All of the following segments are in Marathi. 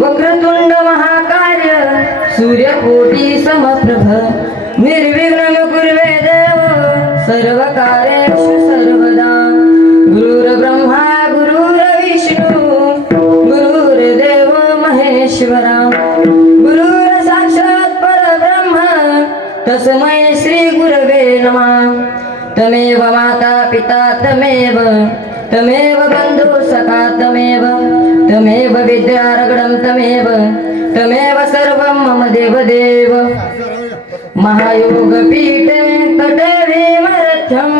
वक्रतुंड महाकाय सूर्यकोटी समप्रभ निर्विघ्नं कुर्वे देव सर्वकार्येषु सर्वदा गुरुर्ब्रह्मा गुरुर्विष्णु गुरुर्देव महेश्वरा गुरुर्साक्षात् परब्रह्म तस्मै श्री गुरवे नमः। तमेव माता पिता तमेव बन्धु सखा तमेव विद्यारगणं तमेव सर्वं मम देवदेव। महायोगपीठे तटे भीमरथ्यं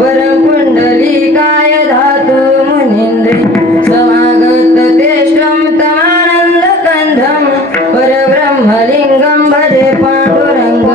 वरं कुण्डलीकाय धातु मुनीन्द्रे समागत तेष्टं तमानन्दकन्धं परब्रह्मलिङ्गं भजे पाण्डुरङ्गम्।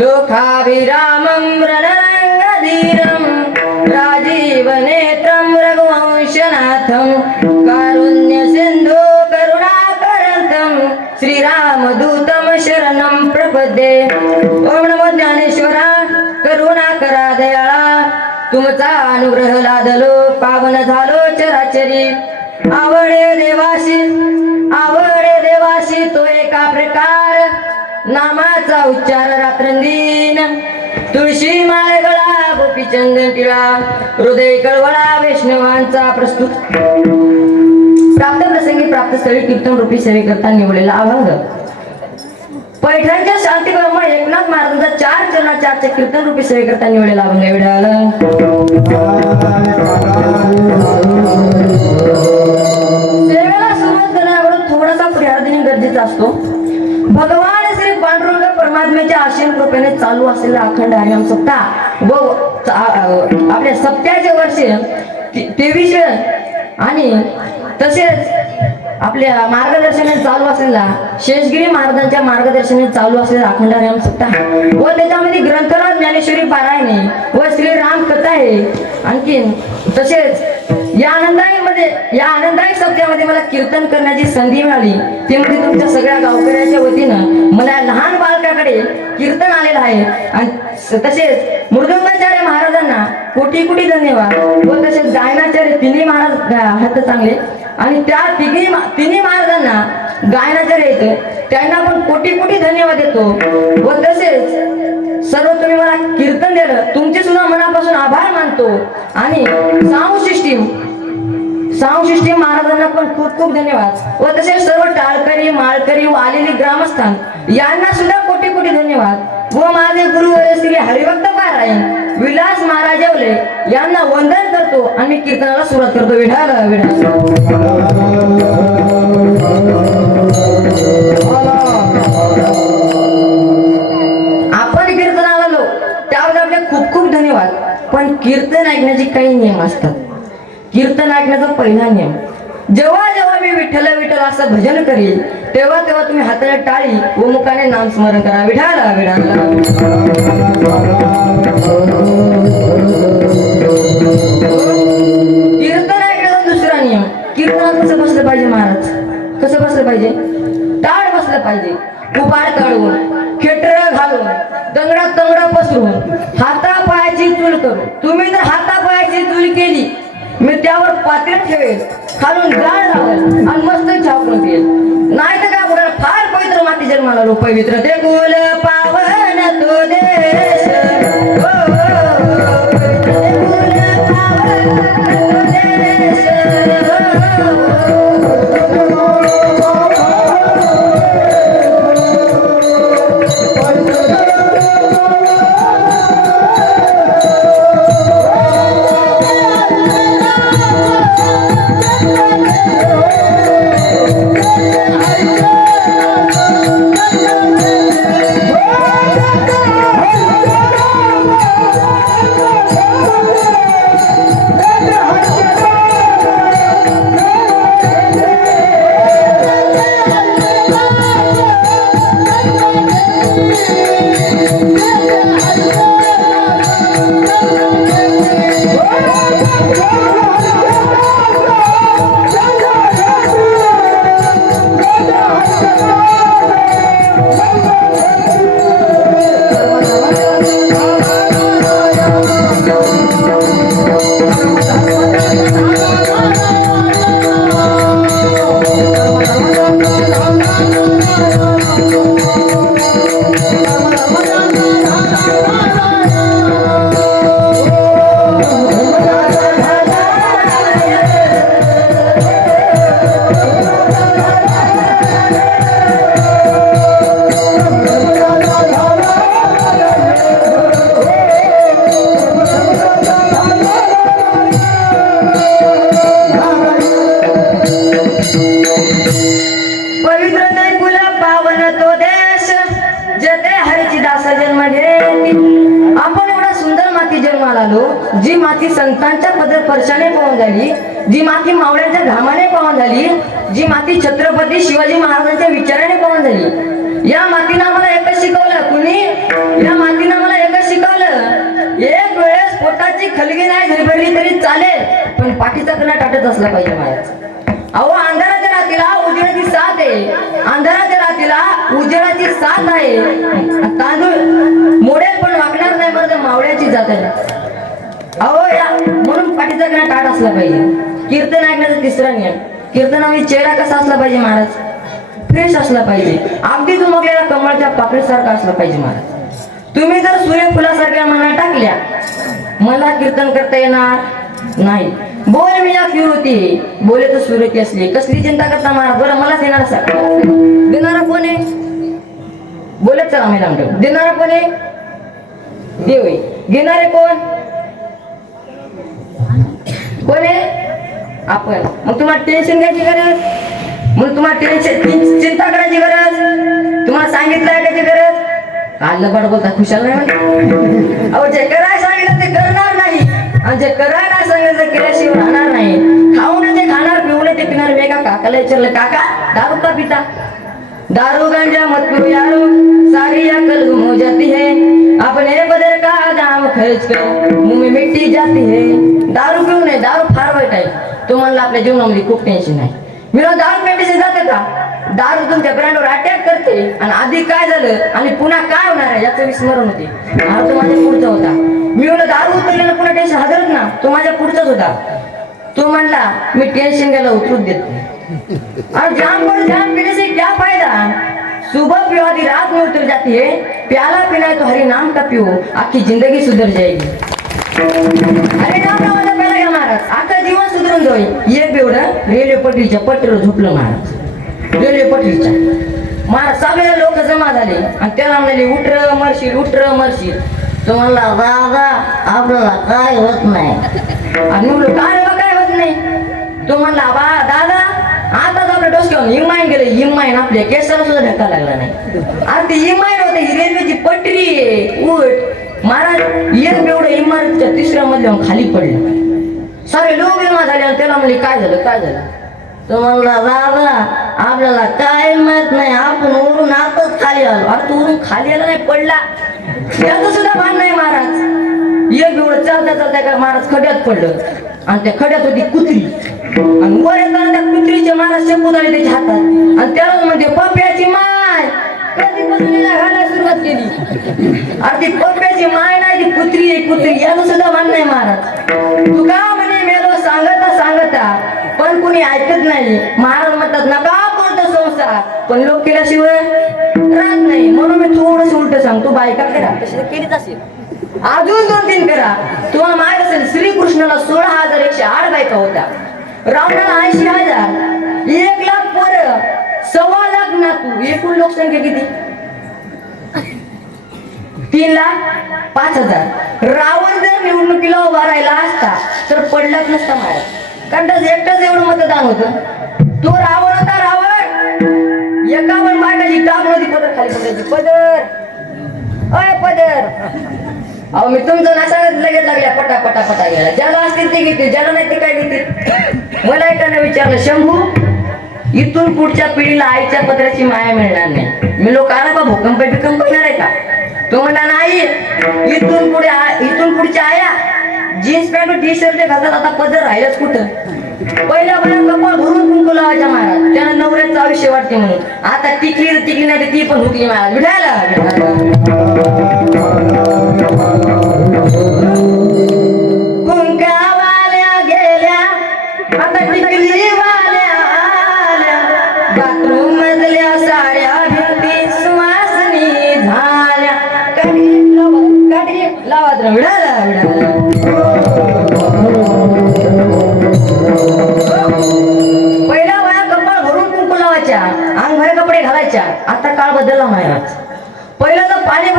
लोकाभिरामं रणरङ्गधीरं राजीवनेत्रं रघुवंशनाथं कारुण्यसिन्धु करुणाकरन्तं श्रीरामदूतं शरणं प्रपद्ये। ओम नमो ज्ञानेश्वरा करुणा करा दयाळा तुमचा अनुग्रह लादलो पावन झालो चराचरी। आवडे देवाशी तो एका प्रकार नामाचा उच्चार रात्रंदिन तुळशी माळगळा गोपी चंदन टिळा हृदय कळवळा वैष्णवांचा प्रस्तुत प्राप्त प्रसंगी प्राप्त स्थळी कीर्तन रूपी सेवेकरता निवडलेला अभंग पैठणच्या शांती ब्रह्म एकनाथ महाराजांचा 4 चरणाच्या कीर्तन रूपी सेवेकरता निवडलेला अभंग विडाल। सेवेला सुरुवात करण्यावर थोडासा प्रार्थना गरजेचा असतो। भगवान श्री पांडुरंग परमात्म्याच्या असीम कृपेने चालू असलेला अखंड हरिनाम सप्ताह व आपल्या सप्त्याचे वर्ष 23 आणि तसेच आपल्या मार्गदर्शनाने चालू असलेला शेषगिरी महाराजांच्या मार्गदर्शनाने चालू असलेला अखंड हरिनाम सप्ताह व त्याच्यामध्ये ग्रंथराज ज्ञानेश्वरी पारायणे व श्रीराम कथा आहे। आणखीन तसेच या आनंददायी सप्त्यामध्ये मला कीर्तन करण्याची संधी मिळाली ते म्हणजे तुमच्या सगळ्या गावकऱ्याच्या वतीनं मला लहान बालकाकडे कीर्तन आलेलं आहे। आणि तसेच मृदंगाचार्य महाराजांना कोटी कोटी धन्यवाद व तसेच गायनाचार्य तिन्ही महाराज हात चांगले आणि त्या तिन्ही महाराजांना गायनाचार्य येतं त्यांना पण कोटी कोटी धन्यवाद देतो व तसेच सर्व तुम्ही मला कीर्तन दिलं तुमचे सुद्धा मनापासून आभार मानतो। आणि साऊंड सिस्टीम महाराजांना पण खूप खूप धन्यवाद व तसेच सर्व टाळकरी माळकरी व आलेली ग्रामस्थान यांना सुद्धा कोटी धन्यवाद व माझे गुरुवर्य श्री हरिभक्त पारायण विलास महाराज येवले यांना वंदन करतो आणि मी कीर्तनाला सुरुवात करतो. विठाल विठाल. आपण कीर्तनाला आलो त्याबद्दल आपले खूप खूप धन्यवाद. पण कीर्तन ऐकण्याचे काही नियम असतात. कीर्तन ऐकण्याचा पहिला नियम, जेव्हा जेव्हा मी विठ्ठल विठ्ठल असं भजन करील तेव्हा तेव्हा तुम्ही हाताने टाळी व मुखाने नामस्मरण करा. विठाल विठाल. कीर्तन ऐकण्याचा दुसरा नियम, कीर्तनात कसं बसलं पाहिजे महाराज? कसं बसलं पाहिजे? टाळ बसलं पाहिजे. उभार काढून खेटर घालून दंगडात तंगडा पसरून हातापायाची चूल करू. तुम्ही जर हातापायाची चूल केली मी त्यावर पातेल ठेवेल, खालून जाळ लावेल आणि मस्त झाकून देईल. नाही तर काय बोलायला, फार पवित्र माती जन्माला लो पवित्र ते कुल पावन तो देश. जी माती संतांच्या पदस्पर्शाने पावन झाली, जी माती मावळ्यांच्या घामाने पावन झाली, जी माती छत्रपती शिवाजी महाराजांच्या विचाराने पावन झाली. या मातीनं आम्हाला एकच शिकवलं. कुणी? या मातीनं आम्हाला एकच शिकवलं, एक वेळेस पोटाची खलगी नाही झरपडली तरी चालेल, पण पाठीचा कणा टाटत असला पाहिजे महाराज. अहो, अंधाराच्या रात्रीला उजेडाची साथ आहे. अंधाराच्या रात्रीला उजेडाची साथ आहे. तांदूळ मोडेल पण वाकणार नाही, बरं मावळ्याची जात आहे. अहो, या म्हणून पाठीचा कणा टाट असला पाहिजे. कीर्तन ऐकण्याचा तिसरा नियम, कीर्तनामध्ये चेहरा कसा असला पाहिजे महाराज? फ्रेश असला पाहिजे. अगदी चमकलेला कमळच्या पाकळीसारखा असला पाहिजे महाराज. तुम्ही जर सूर्यफुलासारख्या मनात टाकल्या, मला कीर्तन करता येणार नाही. बोल मी या फिर होती, बोले तर सुरती असली. कसली चिंता करता महाराज? बरं मलाच येणार देणारा कोण आहे? बोलत चला महिला म्हणतो. देणारा कोण आहे? देव आहे. घेणारे कोण? कोण आहे? आपण. मग तुम्हाला टेन्शन घ्यायची गरज, मग तुम्हाला चिंता करायची गरज, तुम्हाला सांगितलं ऐकायची गरज. काल बड बोलता खुशाल नाही. अहो, जे करायला सांगितलं ते करणार नाही, आणि जे करायला सांगितलं ते केल्याशिवाय राहणार नाही. खाऊन ते खाणार, पिऊन ते पिणार. मी एका काकाला विचारलं, काका दारू का पिता? दारू गांजा मत पियो यारो, सारी अकल गुम हो जाती है. अपने बदर का दाम खर्च कर मुंह में मिट्टी जाती है. दारू पिऊ नये, दारू फार वाईट आहे. तुम्हाला आपल्या जीवनामध्ये खूप टेन्शन आहे. मी दारू पेटीचे जाते का? दारू तुमच्या ब्रँडवर अटॅक करते, आणि आधी काय झालं आणि पुन्हा काय होणार आहे याचं विस्मरण होते. हा तो माझ्या पुढचा होता. मी म्हणलं दारू उतरल्यानं पुन्हा टेन्शन हजरत ना, तो माझ्या पुढचाच होता. तो म्हणला मी टेंशन गेला उतरूच देत नाही. और जाम पर जाम पीने से क्या फायदा? सुबह पियो आधी रात में उतर जाती है. प्याला पीना है तो हरि नाम का पियो, आखी जिंदगी सुधर जाएगी. हरि नाम नावाचा प्याला घ्या महाराज, आखं जीवन सुधरून जाईल. एक बेवडं रेल्वे पटरीच्या पटरीवर झोपलं महाराज. रेल्वे पटरीच्या मला सगळे लोक जमा झाले आणि त्याला म्हणाले उठर मरशील तो म्हणला दादा आपल्याला काय होत नाही आणि म्हणलो काय होत नाही तो म्हणला बा दादा आताच आपल्या डोसक्यावर इमाईन गेलं इमाईन आपल्या केसाला सुद्धा धक्का लागला नाही अरे ते इमाईन होते ही रेल्वेची पटरी आहे उठ महाराज एक एवढं इमारतीच्या तिसऱ्या मधल्यावर खाली पडलं सगळे लोक जमा झाले आणि त्याला म्हणले काय झालं तो म्हणला दादा आपल्याला काय माहित नाही आपण वरून आताच खाली आलो अरे तू वरून खाली आला नाही पडला त्याचं सुद्धा भान नाही महाराज एक एवढं चालता का महाराज खड्यात पडलं आणि त्या खड्यात होती कुत्री आणि वर येताना त्या कुत्रीचे महाराज शेपूट आले त्याच्या हातात आणि त्याला म्हणजे पप्प्याची माय कधीपासून घालायला सुरुवात केली अरे ती पप्प्याची माय नाही ती कुत्री याचं सुद्धा भान नाही महाराज तू का म्हणे मेलो सांगता पण कुणी ऐकत नाही महाराज म्हणतात नका बोलतो संसार पण लोक केल्याशिवाय राहत नाही म्हणून मी थोडस उलट सांगतो बायका करा तशी केलीच असेल अजून 2-3 करा तुम्हाला माहित असेल श्रीकृष्णाला 16,108 बायका होत्या रावणाला 80,000 1 लाख पोरं 1.25 लाख नातू एकूण लोकसंख्या किती 3,05,000 रावण जर निवडणुकीला उभा राहिला असता तर पडलाच नसता महाराज कारण एकटाच एवढं मतदान होतं तो रावण होता रावण एकावन्न बायकाची टाप नव्हती पदर खाली पडायची पदर अहो मी तुमचं ना सांगत लगेच लागल्या पटा गेला ज्याला असतील ते घेतील ज्याला नाही ते काय घेतील मला एकाने विचारलं शंभू इथून पुढच्या पिढीला आईच्या पदराची माया मिळणार नाही मी लोक आला बा भूकंप होणार आहे का तो म्हणला नाही इथून पुढच्या आया जीन्स पॅन्ट टी शर्ट घालतात आता पदर राहिलंच कुठं पहिल्या कपाळ भरून कुंकू लावायच्या महाराज त्याला नवऱ्याचं आयुष्य वाटते म्हणून आता टिकली नाही ती पण हुकली महाराज विठायला कुंकावाल्या गेल्या आता टिकली वाल्या आल्या बाथरूम मधल्या साड्या भिंती सुवासनी झाल्या काढी लावा विठायला पहिल्या वया कपाळ भरून कुंकू लावायच्या अंगभर कपडे घालायच्या आता काळ बदलला महाराज पहिलं जर पाणी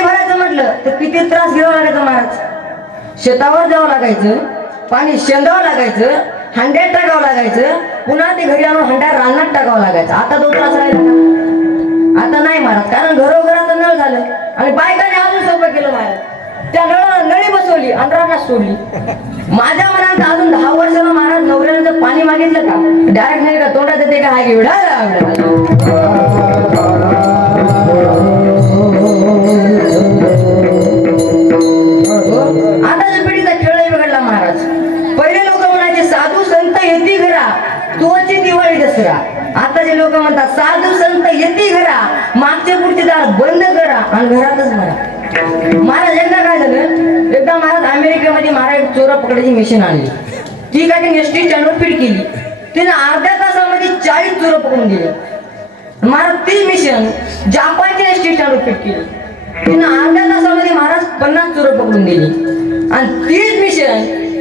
भरायचं म्हटलं तर किती त्रास घ्यावा लागायचा महाराज शेतावर जावं लागायचं पाणी शेंदावं लागायचं हंड्यात टाकावं लागायचं पुन्हा ते घरी आणून हंड्यात रानात टाकावं लागायचं आता तो त्रास राहिला आता नाही महाराज कारण घरोघराचं नळ झालं आणि बायकाने अजून सोपं केलं महाराज त्या नळाला नळी बसवली आणि रानात सोडली माझ्या मनात अजून 10 वर्षाला महाराज नवऱ्याने जर पाणी मागितलं का डायरेक्ट नाही का तोंडात येते का हाय एवढा आताच्या पिढीचा खेळ बिघडला महाराज पहिले लोक म्हणायचे साधू संत येती घरा तोची दिवाळी दसरा आताचे लोक म्हणतात साधू संत येती घरा मागचे पुढचे दार बंद करा आणि घरातच मरा महाराज एकदा काय झालं एकदा महाराज अमेरिकेमध्ये महाराज चोरा पकडायची मिशन आणली ती काय त्यांनी एसटी स्टँडवर फीड केली तिने अर्ध्या तासामध्ये 40 चोर पकडून दिले महाराज ती मिशन जापानच्या एसटी स्टँडवर फीड केली तिने अर्ध्या तासामध्ये महाराज 50 चोर पकडून दिली आणि तीच मिशन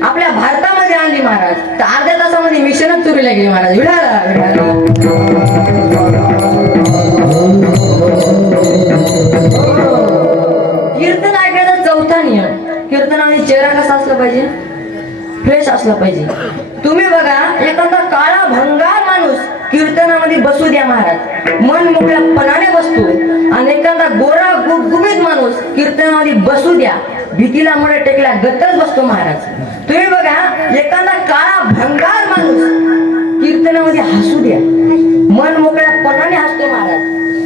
आपल्या भारतामध्ये आणली महाराज तर अर्ध्या तासामध्ये मिशनच चोरीला गेली महाराज विठाला कीर्तन ऐकायचा चौथा नियम कीर्तनामध्ये चेहरा कसा असला पाहिजे फ्रेश असला पाहिजे तुम्ही बघा एखादा काळा भंगार माणूस कीर्तनामध्ये बसू द्या महाराज मन मोकळ्यापणाने बसतो आणि एखादा गोरा गुबगुबीत माणूस कीर्तनामध्ये बसू द्या भीतीला मळे टेकल्या गत्तच बसतो महाराज तुम्ही बघा एखादा काळा भंगार माणूस कीर्तनामध्ये हसू द्या मन मोकळ्यापणाने हसतो महाराज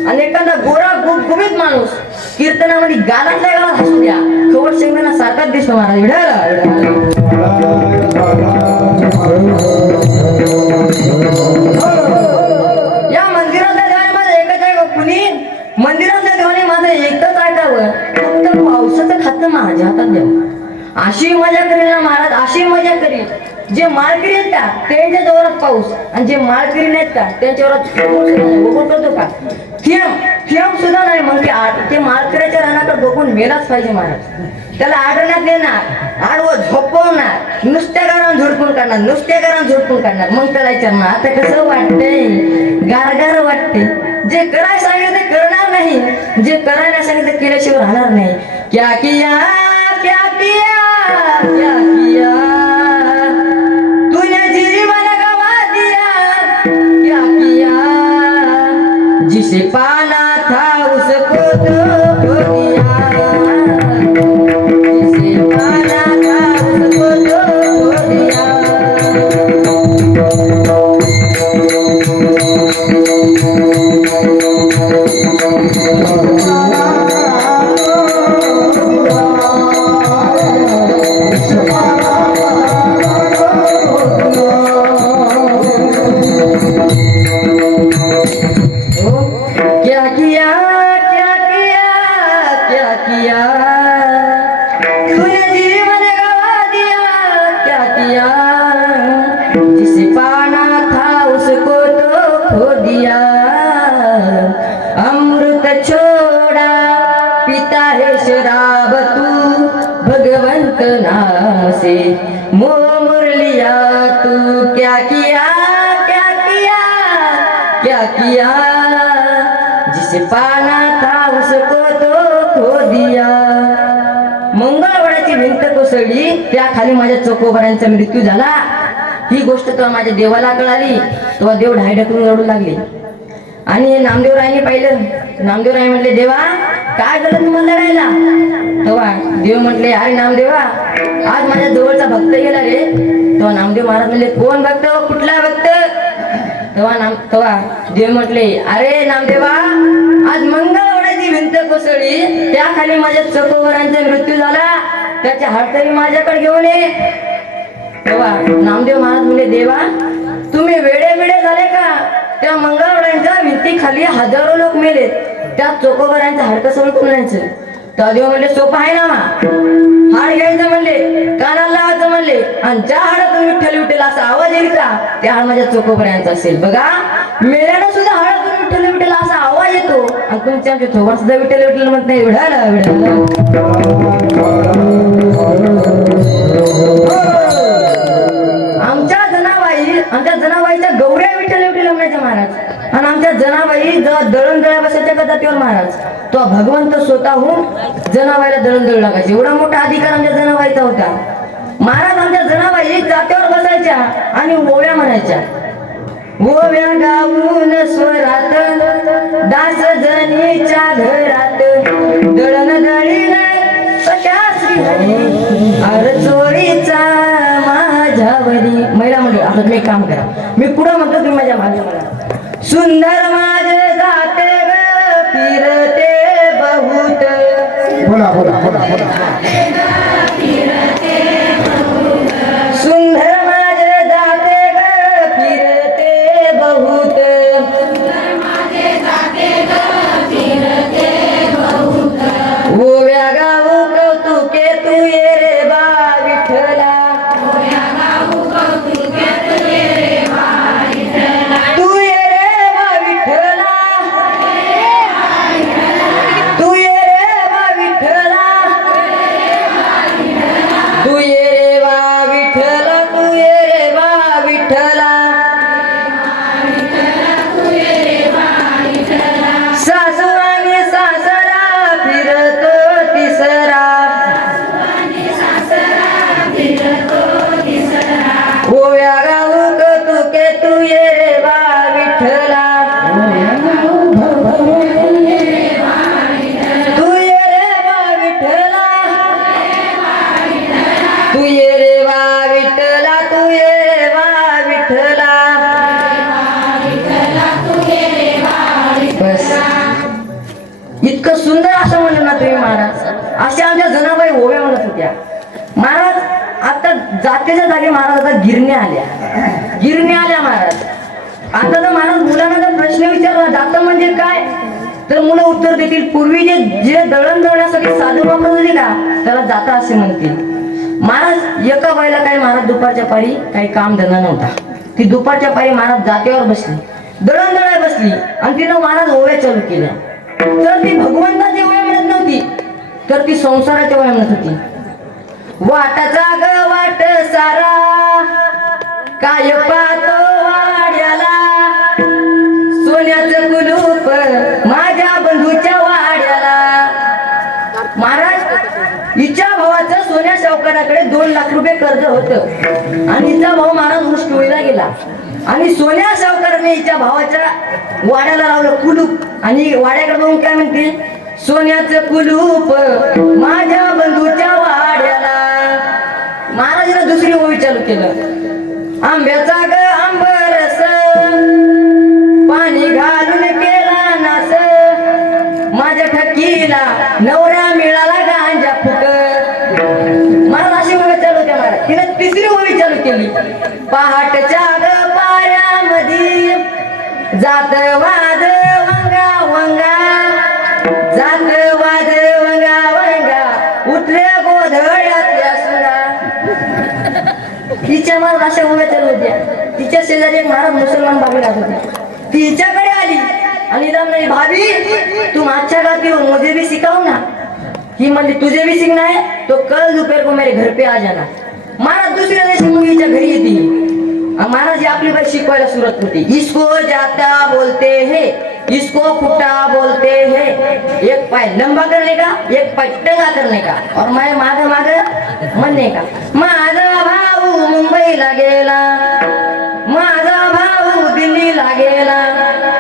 आणि एखादा गोरा गुबगुबीत माणूस कीर्तनामध्ये गालातल्या गालात हसू द्या कवट शेंगदाणा सारखाच दिसतो महाराज या मंदिरातल्या देवाने माझं एकच आहे कुणी मंदिरातल्या देवाने माझं एकच ऐकावं फक्त पावसाचं खातं माझ्या हातात द्यावं अशी मजा करेल ना महाराज अशी मजा करेल जे माळकरी आहेत का त्यांच्या जोरात पाऊस आणि जे माळकरी नाहीत का त्यांच्या जोरात करतो का थेंब सुद्धा नाही मंदिर ते मालकऱ्याच्या रानाकडे बघून मेलाच पाहिजे महाराज. त्याला आढळण्यात येणार, आडवं झोपवणार, नुसत्या गारान झोडपून काढणार, नुसत्या गारान झोडपून काढणार. मग त्याला विचारणार आता कसं वाटतंय, गारगार वाटते. जे करायला सांगितलं ते करणार नाही, जे करायला सांगितलं केल्याशिवाय राहणार नाही. क्या किया क्या किया क्या किया तूने जीवन गवा दिया, क्या किया जिसे पाना था उसको तो खो दिया, जिसे पाना था उसको तो खो दिया. क्या किया क्या किया क्या किया तूने जीवन गवा दिया, क्या किया जिसे पाना था उसको तो खो दिया. अमृत छोड़ा पीता है शराब तू, भगवंत नासे मोह मुरलिया तू. क्या किया क्या किया क्या किया जिसे पाना था उसको तो खो दिया. मंगळवाड्याची भिंत कोसळली, त्या खाली माझ्या चोकोबारांचा मृत्यू झाला. ही गोष्ट तेव्हा माझ्या देवाला कळाली. तेव्हा देव ढायढकलून रडू लागले. आणि नामदेवरायने पाहिलं. नामदेवराय म्हटले देवा काय झालं तुम्हाला लढायला. तेव्हा देव म्हटले अरे नामदेवा आज माझ्या जवळचा भक्त गेला रे. तेव्हा नामदेव महाराज म्हणले कोण भक्त, कुठला भक्त. तेव्हा देव म्हटले अरे नामदेवा आज मंगळवाड्याची भिंत कोसळली, त्या खाली माझ्या चकोवरांचा मृत्यू झाला, त्याचे हात तरी माझ्याकडे घेऊन ये. तेव्हा नामदेव महाराज म्हणले देवा तुम्ही वेडे झाले का. त्या मंगळवाड्यांच्या भिंती खाली हजारो लोक मेलेत, त्या चोकोबरांचं हाड कसं कुणाचं. तर देव म्हणले सोपं आहे ना, हाड घ्यायचं म्हणले, कानाला लावायचं म्हणले, आणि ज्या हाडातून विठ्ठल विठ्ठल असा आवाज येईल का त्या हाड माझ्या चोकोबऱ्यांचा असेल. बघा मेल्यानं सुद्धा हाडातून विठ्ठल विठ्ठल असा आवाज येतो, आणि तुमच्या आमच्या थोबाड सुद्धा विठ्ठल विठ्ठल म्हणत नाही विढाला विढाला. आमच्या जनाबाईच्या गौऱ्या विठ्ठल विठ्ठल म्हणायच्या महाराज. आणि आमच्या जनाबाई जेव्हा दळण दळ्या बसायच्या गदातीवर महाराज, तो भगवंत स्वतःहून जनाबाईला दळण दळू लागायचे. एवढा मोठा अधिकार आमच्या जनाबाईचा होता महाराज. आमच्या जनाबाई जात्यावर बसायच्या आणि ओव्या म्हणायच्या. ओव्या गाऊन स्वरात दास जनीच्या घरात, दळण दळील सख्या श्रीहरी अर चोरीचा माझ्यावरी. महिला म्हणजे आता तुम्ही एक काम करा, मी पुढं म्हणतो तुम्ही माझ्या मागे म्हणा. सुंदर माझे जाते ग फिरते बहुत. बोला बोला बोला बोला. सुंदर माझे जाते ग फिरते बहुत. ओव्या गाऊ कौतुके तू ये रे बा विठ्ठला. तू ये रे बा विठ्ठला, तू ये रे बा विठ्ठला, तू ये रे बा विठ्ठला, तू ये रे बा विठ्ठला. सासू आणि सासरा फिरतो तिसरा. ओव्या गाऊ कौतुके तू ये रे बा विठ्ठला. तू ये रे बा विठ्ठला, तू ये रे बा विठ्ठला, तू ये रे बा विठ्ठला. बस इतकं सुंदर असं म्हणलं ना तुम्ही महाराज. अशा आमच्या जनाबाई ओव्या म्हणत होत्या महाराज. आता जातेच्या जागी महाराज आता गिरण्या आल्या महाराज. आता तर महाराज मुलांना जर प्रश्न विचारला जातं म्हणजे काय, तर मुलं उत्तर देतील पूर्वी जे दळण दळण्यासाठी साधन वापरत होते का त्याला जाता असे म्हणतील महाराज. एका बाईला काही महाराज दुपारच्या पारी काही काम धंदा नव्हता. ती दुपारच्या पारी महाराज जात्यावर बसली, दळण दळाय बसली, आणि तिनं महाराज ओव्या चालू केल्या. तर ती भगवंताची वय म्हणत नव्हती, तर ती संसाराची वय म्हणत होती. वाटाचा ग वाट सारा काय पाहतो वाड्याला, सोन्याचं कुलूप माझ्या बंधूच्या वाड्याला. महाराज हिच्या भावाचं सोन्या सावकाराकडे 2 लाख रुपये कर्ज होतं आणि हिचा भाऊ महाराज मुष्टोळीला गेला आणि सोन्या सावकाराने हिच्या भावाच्या वाड्याला लावलं कुलूप आणि वाड्याकडे बघून काय म्हणते, सोन्याचं कुलूप माझ्या बंधूच्या वाड्याला. महाराजांना दुसरी ओवी चालू केलं. आंब्याचा ग आंबरस पाणी घालून केला नास, माझ्या ठकीला नवरा मिळाला गांजा फुक. महाराज अशी ओवी चालू होत्या. महाराज तिने तिसरी ओवी चालू केली. पहाटच्या ग पाऱ्यामध्ये जात वाद वंगा वंगा, जात वाद वंगा वंगा, उठले गोधड्यातल्या सुरा. तिच्या महाराज अशा उभ्या चालू होत्या. तिच्या शेजारी एक महाराज मुसलमान भाभी राहत होती. ती हिच्याकडे आली आणि म्हणाली, भाभी तुम अच्छा गाती हो, मुझे भी सिखाओ ना. ही म्हणली, तुझे भी सीखना है तो कल दोपहर को मेरे घर पे आ जाना. महाराज दुसऱ्या दिवशी मुलीच्या घरी येते. महाराज ही आपली बाई शिकवायला सुरुवात होती. इसको जाता बोलते हैं, इसको खुटा बोलते हैं, एक पाय लंबा करने का, एक पाय टंगा करने का और मैं माग माग म्हणणे का. माझा भाऊ मुंबईला गेला, माझा भाऊ दिल्लीला गेला,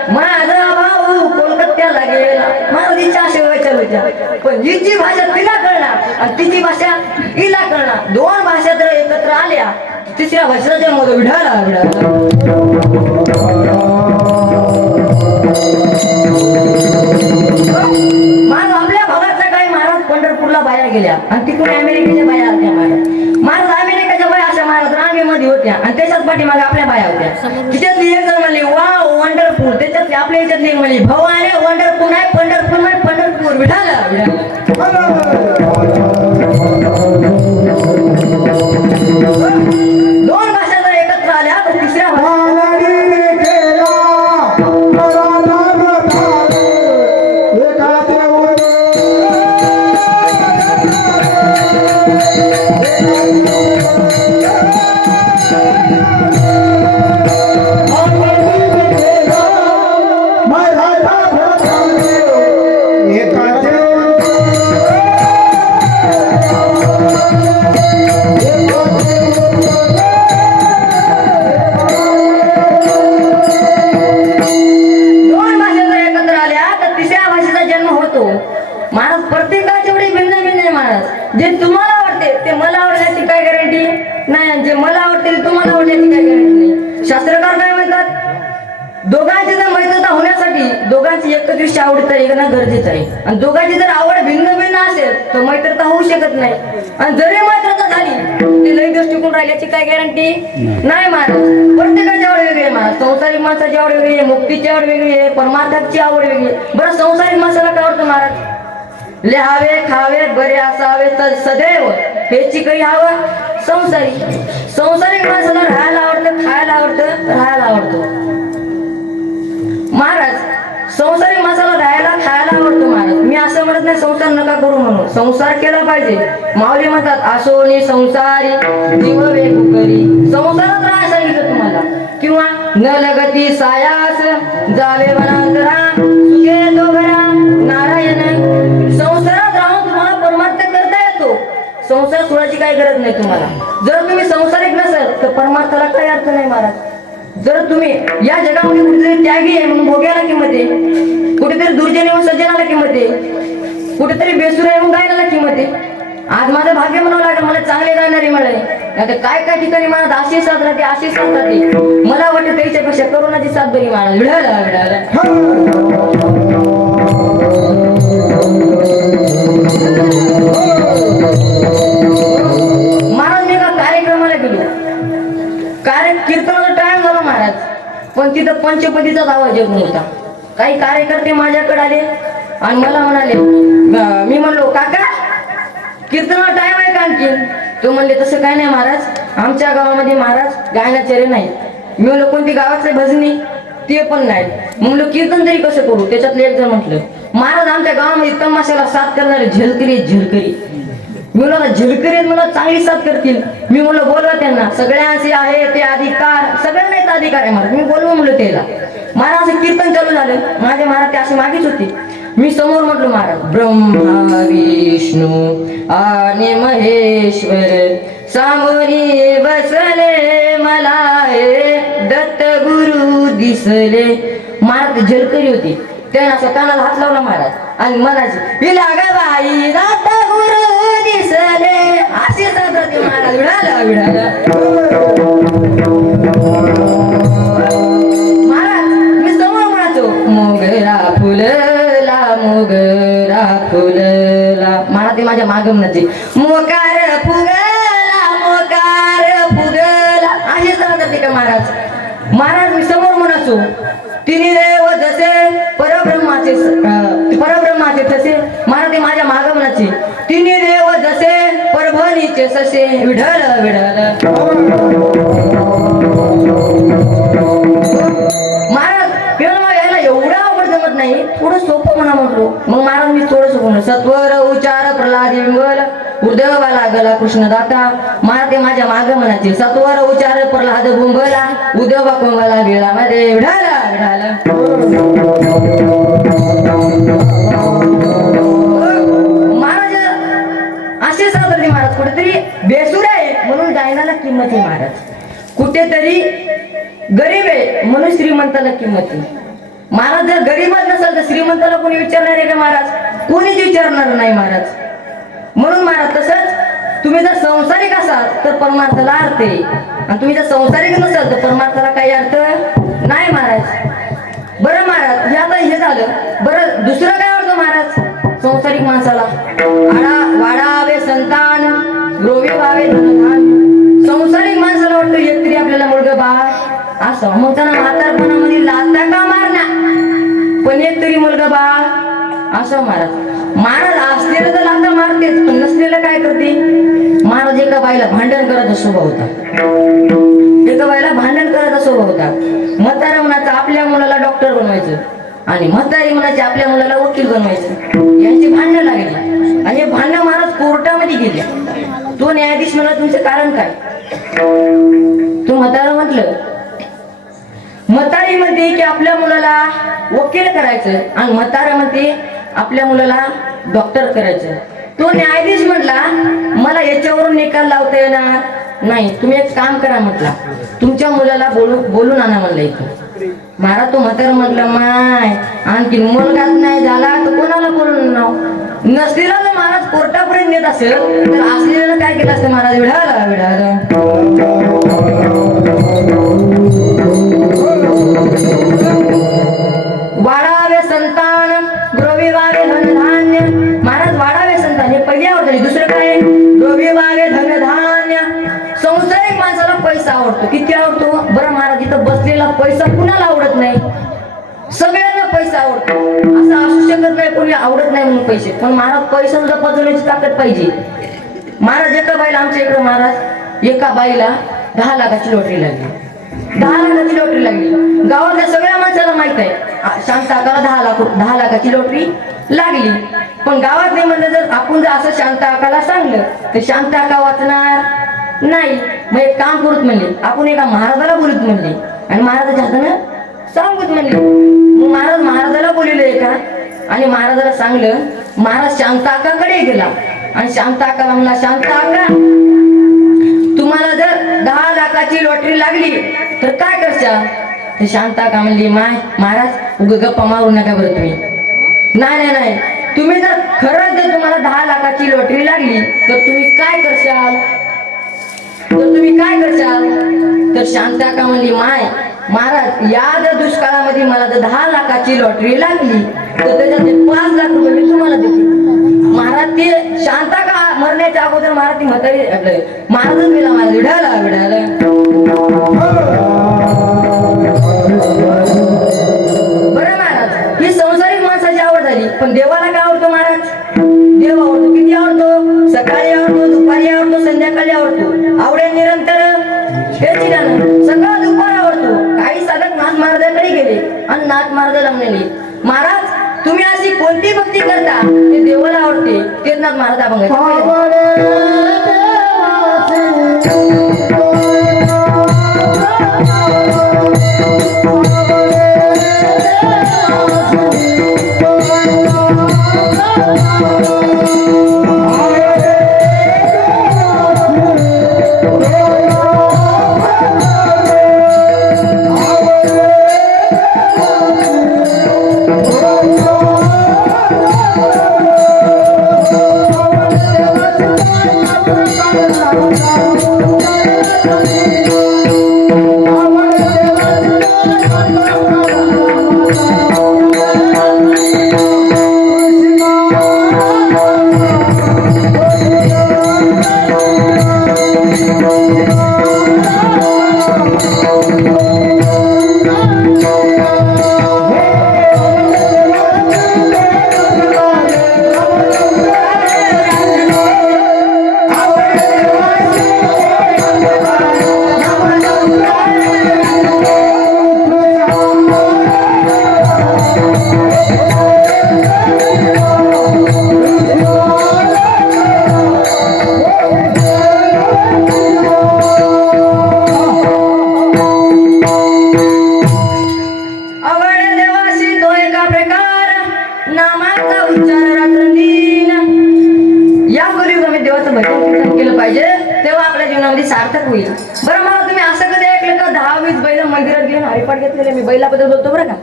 माझा भाऊ कोलकात्याला गेला. महाराजीच्या शेवया चालू होत्या. पण हिची भाषा तिला कळणार आणि तिची भाषा हिला कळणार. 2 भाषा जर एकत्र आल्या, तिसऱ्या भाषेचा जन्म होतो. विढाला विढाला. महाराज आपल्या भागाच्या काही महाराज पंढरपूरला बाया गेल्या आणि तिकडून अमेरिकेच्या बाया आल्या. महाराज अमेरिकेच्या बाया अशा महाराज रांगेमध्ये होत्या आणि त्याच्याच पाठीमागे आपल्या बाया होत्या. तिच्यातली एक जण म्हणली वाव वंडरफुल, त्याच्यातली आपल्या याच्यातली एक म्हणली भवाने वंडरफुल नाही, पंढरपूर नाही, पंढरपूर. विढाला विढाला. 2 भाषा जर एकत्र आल्या तर तिसऱ्या जे तुम्हाला आवडते ते मला आवडण्याची काय गॅरंटी नाही, जे मला आवडते ते तुम्हाला आवडण्याची काय गॅरंटी नाही. शास्त्रकार काय म्हणतात, दोघांची जर मैत्रीता होण्यासाठी दोघांची एकत्रित आवड तर येणं गरजेचं आहे. आणि दोघांची जर आवड भिन्न भिन्न असेल तर मैत्रीता होऊ शकत नाही. आणि जरी मैत्रीता झाली ती लई दृष्टिकोन राहिल्याची काय गॅरंटी नाही. महाराज प्रत्येकाची आवड वेगळी आहे. महाराज संसारिक माणसाची आवड वेगळी आहे, मुक्तीची आवड वेगळी आहे, परमार्थाची आवड वेगळी आहे. बरं संसारिक माणसाला काय आवडतं महाराज, लिहावे खावे बरे असावे तर सदैव हेची काही हवं संसारिक. संसारिक माणसाला राहायला आवडतं, खायला आवडतं, राहायला आवडतं. महाराज संसारिक माणसाला राहायला खायला आवडतो. महाराज मी असं म्हणत नाही संसार नका करू म्हणून, संसार केला पाहिजे. माऊली म्हणतात आसोनी संसारी जीव वेगू करी. संसारात राहायला सांगितलं तुम्हाला. किंवा न लगती सायास जावे वनांतरा सुखे तो घरा नारायण. संसारात राहून तुम्हाला परमार्थ करता येतो. संसार सोडायची काही गरज नाही तुम्हाला. जर तुम्ही संसारिक नसाल तर परमार्थाला काही अर्थ नाही. महाराज जर तुम्ही या जगामध्ये कुठेतरी त्यागी आहे म्हणून भोग्याला किंमत आहे, कुठेतरी दुर्जन येऊन सज्जनाला किंमत आहे, कुठेतरी बेसुरा येऊन गायला किंमत आहे. आज माझं भाग्य म्हणावं लागेल, मला चांगले गाणारी मिळाले. नाही काय काय ठिकाणी मला अशी साथ राहते, अशी साथ राहते. मला वाटतं त्याच्यापेक्षा करोनाची साथ बरी. महाराज विढाला विढाला. महाराज मी एका कार्यक्रमाला गेलो. कीर्तनाचा टाइम झाला महाराज, पण तिथं पंचपदीचाच आवाज येत नव्हता. काही कार्यकर्ते माझ्याकडे आले आणि मला म्हणाले, मी म्हणलो काका कीर्तनाचा टाइम आहे का आणखी. तो म्हणले तसं काय नाही महाराज, आमच्या गावामध्ये महाराज गायनाचार्य नाही. मी म्हणलो कोणती गावातले भजनी ते पण नाही. म्हणलो कीर्तन तरी कसं करू. त्याच्यातले एक जण म्हटलं महाराज आमच्या गावामध्ये तमाशाला साथ करणारे झलकरी आहेत, झलकरी. मी म्हणलं झलकरी आहेत, मला चांगली साथ करतील. मी म्हणलं बोलवा त्यांना, सगळ्यांचे आहे ते अधिकार, सगळ्यांनाच अधिकार आहे महाराज. मी बोलवा म्हणलं त्याला. महाराज कीर्तन चालू झालं, माझे महाराज ते असे मागेच होते. मी समोर म्हटलो महाराज ब्रह्मा विष्णू आणि महेश्वर सामोरी बसले मला हे दत्त गुरु दिसले. महाराज झलकरी होती, त्यांना स्वतःला हात लावला महाराज आणि म्हणायचे हिला ग बाई दत्त गुरु दिसले असे सांगतात ते महाराज. विडाला विडाला महाराज मी समोर म्हणायचो मोगरा फुलला मोगरा फुलला. महाराज ते माझ्या मागे म्हणायचे मोकार फुगला मोकार फुगला असे सांगतात ते का महाराज. महाराज मी समोर म्हणायचो तिन्ही देव जसे परब्रह्माचे तसे. महाराज ते माझ्या मागे म्हणायचे तिन्ही देव जसे परभणीचे ससे. विढल विढल महाराज पेन यायला एवढा अवघड जमत नाही, थोडं सोपं म्हणा म्हटलो. मग महाराज मी थोडं सोपं सत्वर उच्चार प्रल्हाद विंगल उद्धवाला गला कृष्णदाता. महाराज ते माझ्या मागे म्हणायचे सत्वर उच्चार प्रल्हाद बुंबला उद्धवा कोंबला बिळामध्ये विढाला विढाला. महाराज असे सांगते महाराज कुठेतरी बेसूर आहे म्हणून गायनाला किंमत आहे महाराज. कुठेतरी गरीब आहे म्हणून श्रीमंताला किंमत आहे महाराज. जर गरीबच नसेल तर श्रीमंताला कोणी विचारणार आहे का महाराज? कोणीच विचारणार नाही महाराज. म्हणून महाराज तसंच तुम्ही जर संसारिक असाल तर परमार्थाला अर्थ आहे आणि तुम्ही जर संसारिक नसाल तर परमार्थाला काही अर्थ नाही महाराज. बरं महाराज हे आता हे झालं. बरं दुसरं काय वाटतं महाराज संसारिक माणसाला? वाढावे संतान ग्रोवी व्हावे धनधान. संसारिक माणसाला वाटतं एक तरी आपल्याला मुलगा बाळ असं. मग त्यांना म्हातारपणामध्ये लाथा का मारणार पण एक तरी मुलगा बाळ असं महाराज. महाराज असलेलं तर लाथा मारतेच पण नसलेलं काय करते महाराज? एका बाईला भांडण करायचा स्वभाव होता, एका बाईला भांडण करायचा स्वभाव होता. म्हातारा म्हणायचं आपल्या मुलाला डॉक्टर बनवायचं आणि म्हातारी म्हणायची आपल्या मुलाला वकील बनवायचं. यांची भांडणं लागली आणि हे भांडणं महाराज कोर्टामध्ये गेले. तो न्यायाधीश म्हणला तुमचं कारण काय? तो म्हातारा म्हटलं म्हातारी म्हणते की आपल्या मुलाला वकील करायचं आणि म्हातारा म्हणते आपल्या मुलाला डॉक्टर करायचं. तो न्यायाधीश म्हटला मला याच्यावरून निकाल लावता येणार नाही, तुम्ही एक काम करा म्हटला तुमच्या मुलाला बोलून आणा म्हणलं इथं. महाराज तो म्हातारा म्हटलं माय आणखी मुलगाच नाही झाला तर कोणाला बोलून नाव नसलेला जर महाराज कोर्टापर्यंत नेत असेल तर असलेलं काय केलं असतं महाराज? विढाला विढाला वाढावे संतान ग्रोवी वावे धनधान्य. महाराज वाढावे संतान हे पहिली आवडते. दुसरं काय? ग्रोवी वावे धनधान्य. संसारिक माणसाला पैसा आवडतो. किती आवडतो? बरं महाराज इथं बसलेला पैसा कुणाला आवडत नाही? सगळ्यांना पैसा आवडतो. असं असू शकत नाही कोणी आवडत नाही म्हणून पैसे. पण महाराज पैसा सुद्धा पचवण्याची ताकद पाहिजे. महाराज एका बाईला आमच्या इकडे महाराज एका बाईला 10 लाखाची लॉटरी लागली. 10 लाखाची लॉटरी लागली. गावातल्या सगळ्या माणसाला माहित आहे शांत आकाला 10 लाखाची लॉटरी लागली. पण गावात नाही म्हणलं जर आपण जर असं शांत आकाला सांगलं तर शांत आका वाचणार नाही. मग एक काम करूत म्हणले आपण एका महाराजाला बोलूत म्हणले आणि महाराजाच्या हातानं सांगूत म्हणले. मग महाराजाला बोलले का आणि महाराजाला सांगलं. महाराज शांत आकाकडे गेला आणि शांत आकाला म्हणला शांत आका तुम्हाला जर 10 लाखाची लॉटरी लागली तर काय करशाल? ते शांत आका म्हणली महाराज उग गप्पा मारू नका बरं तुम्ही. नाही नाही नाही तुम्ही जर खरंच जर तुम्हाला 10 लाखाची लॉटरी लागली तर तुम्ही काय करशाल? तर शांत आका म्हणली महाराज या जर दुष्काळामध्ये मला जर 10 लाखाची लॉटरी लागली तर त्याच्यात 5 लाख रुपये मी तुम्हाला देते. महाराज ते शांत आका मरण्याच्या अगोदर महाराज ती म्हातारी महाराजच गेला महाराज विढाला विढाला. बरं महाराज ही संसारिक माणसाची आवड झाली पण देवाला काय आवडतो महाराज? देव आवडतो. किती आवडतो? सकाळी आवडतो, दुपारी आवडतो, संध्याकाळी आवडतो. आवडे निरंतर हेच गाणं सकाळ दुपार आवडतो. काही साधक नाथ महाराजांकडे गेले आणि नाथ महाराजाला म्हणले महाराज तुम्ही अशी कोणती भक्ती करता ते देवाला आवडते तेच नाथ महाराज अभंग सार्थक होईल. बरं मला तुम्ही असं कधी ऐकलं का 10-20 बैल मंदिरात घेऊन हरिपाठ घेतलेले? मी बैलाबद्दल बोलतो बरं का,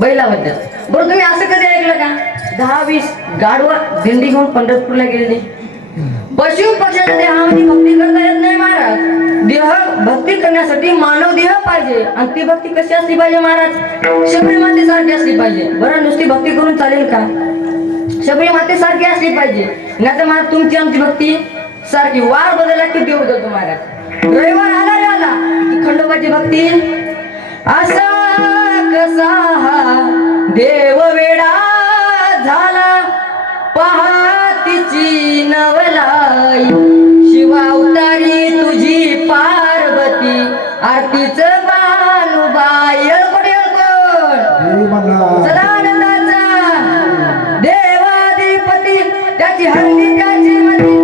बैलाबद्दल. बरं तुम्ही असं कधी ऐकलं का 10-20 गाडवर दिंडी घेऊन पंढरपूरला गेलेले? पशु पक्ष्याच्या देहामध्ये भक्ती करता येत नाही महाराज. देह भक्ती करण्यासाठी मानव देह पाहिजे आणि ती भक्ती कशी असली पाहिजे महाराज? शबरी मातेसारखी असली पाहिजे. बरं नुसती भक्ती करून चालेल का? शबरी मातेसारखी असली पाहिजे. नाही तर महाराज तुमची आमची भक्ती सारखी वार बदलला की देव बदलतो महाराज. रविवार आला रे आला की खंडोबाची भक्ती असा कसा हा देव वेडा झाला पहा तिची नवलाई शिवावतारी तुझी पार्वती आरतीच बानुबाई कोण सदानंदाचा देवाधिपती त्याची हंडी त्याची मती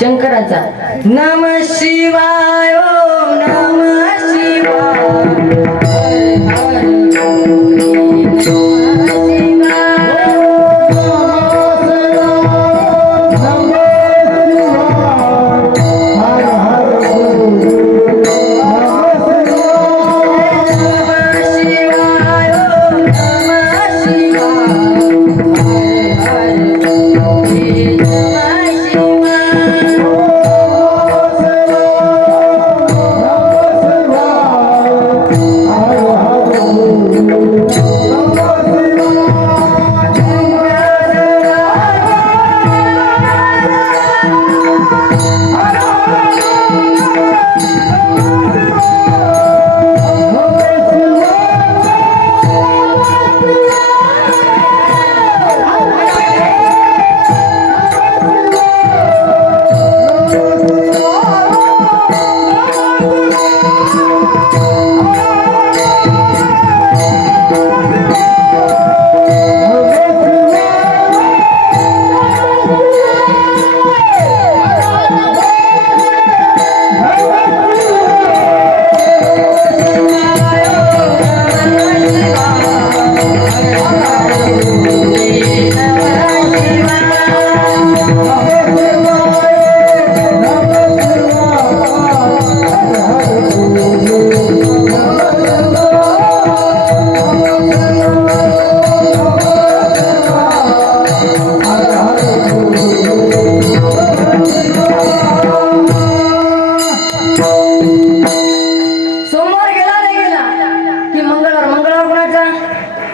शंकराचा नम शिवाय ओम नम शिवाय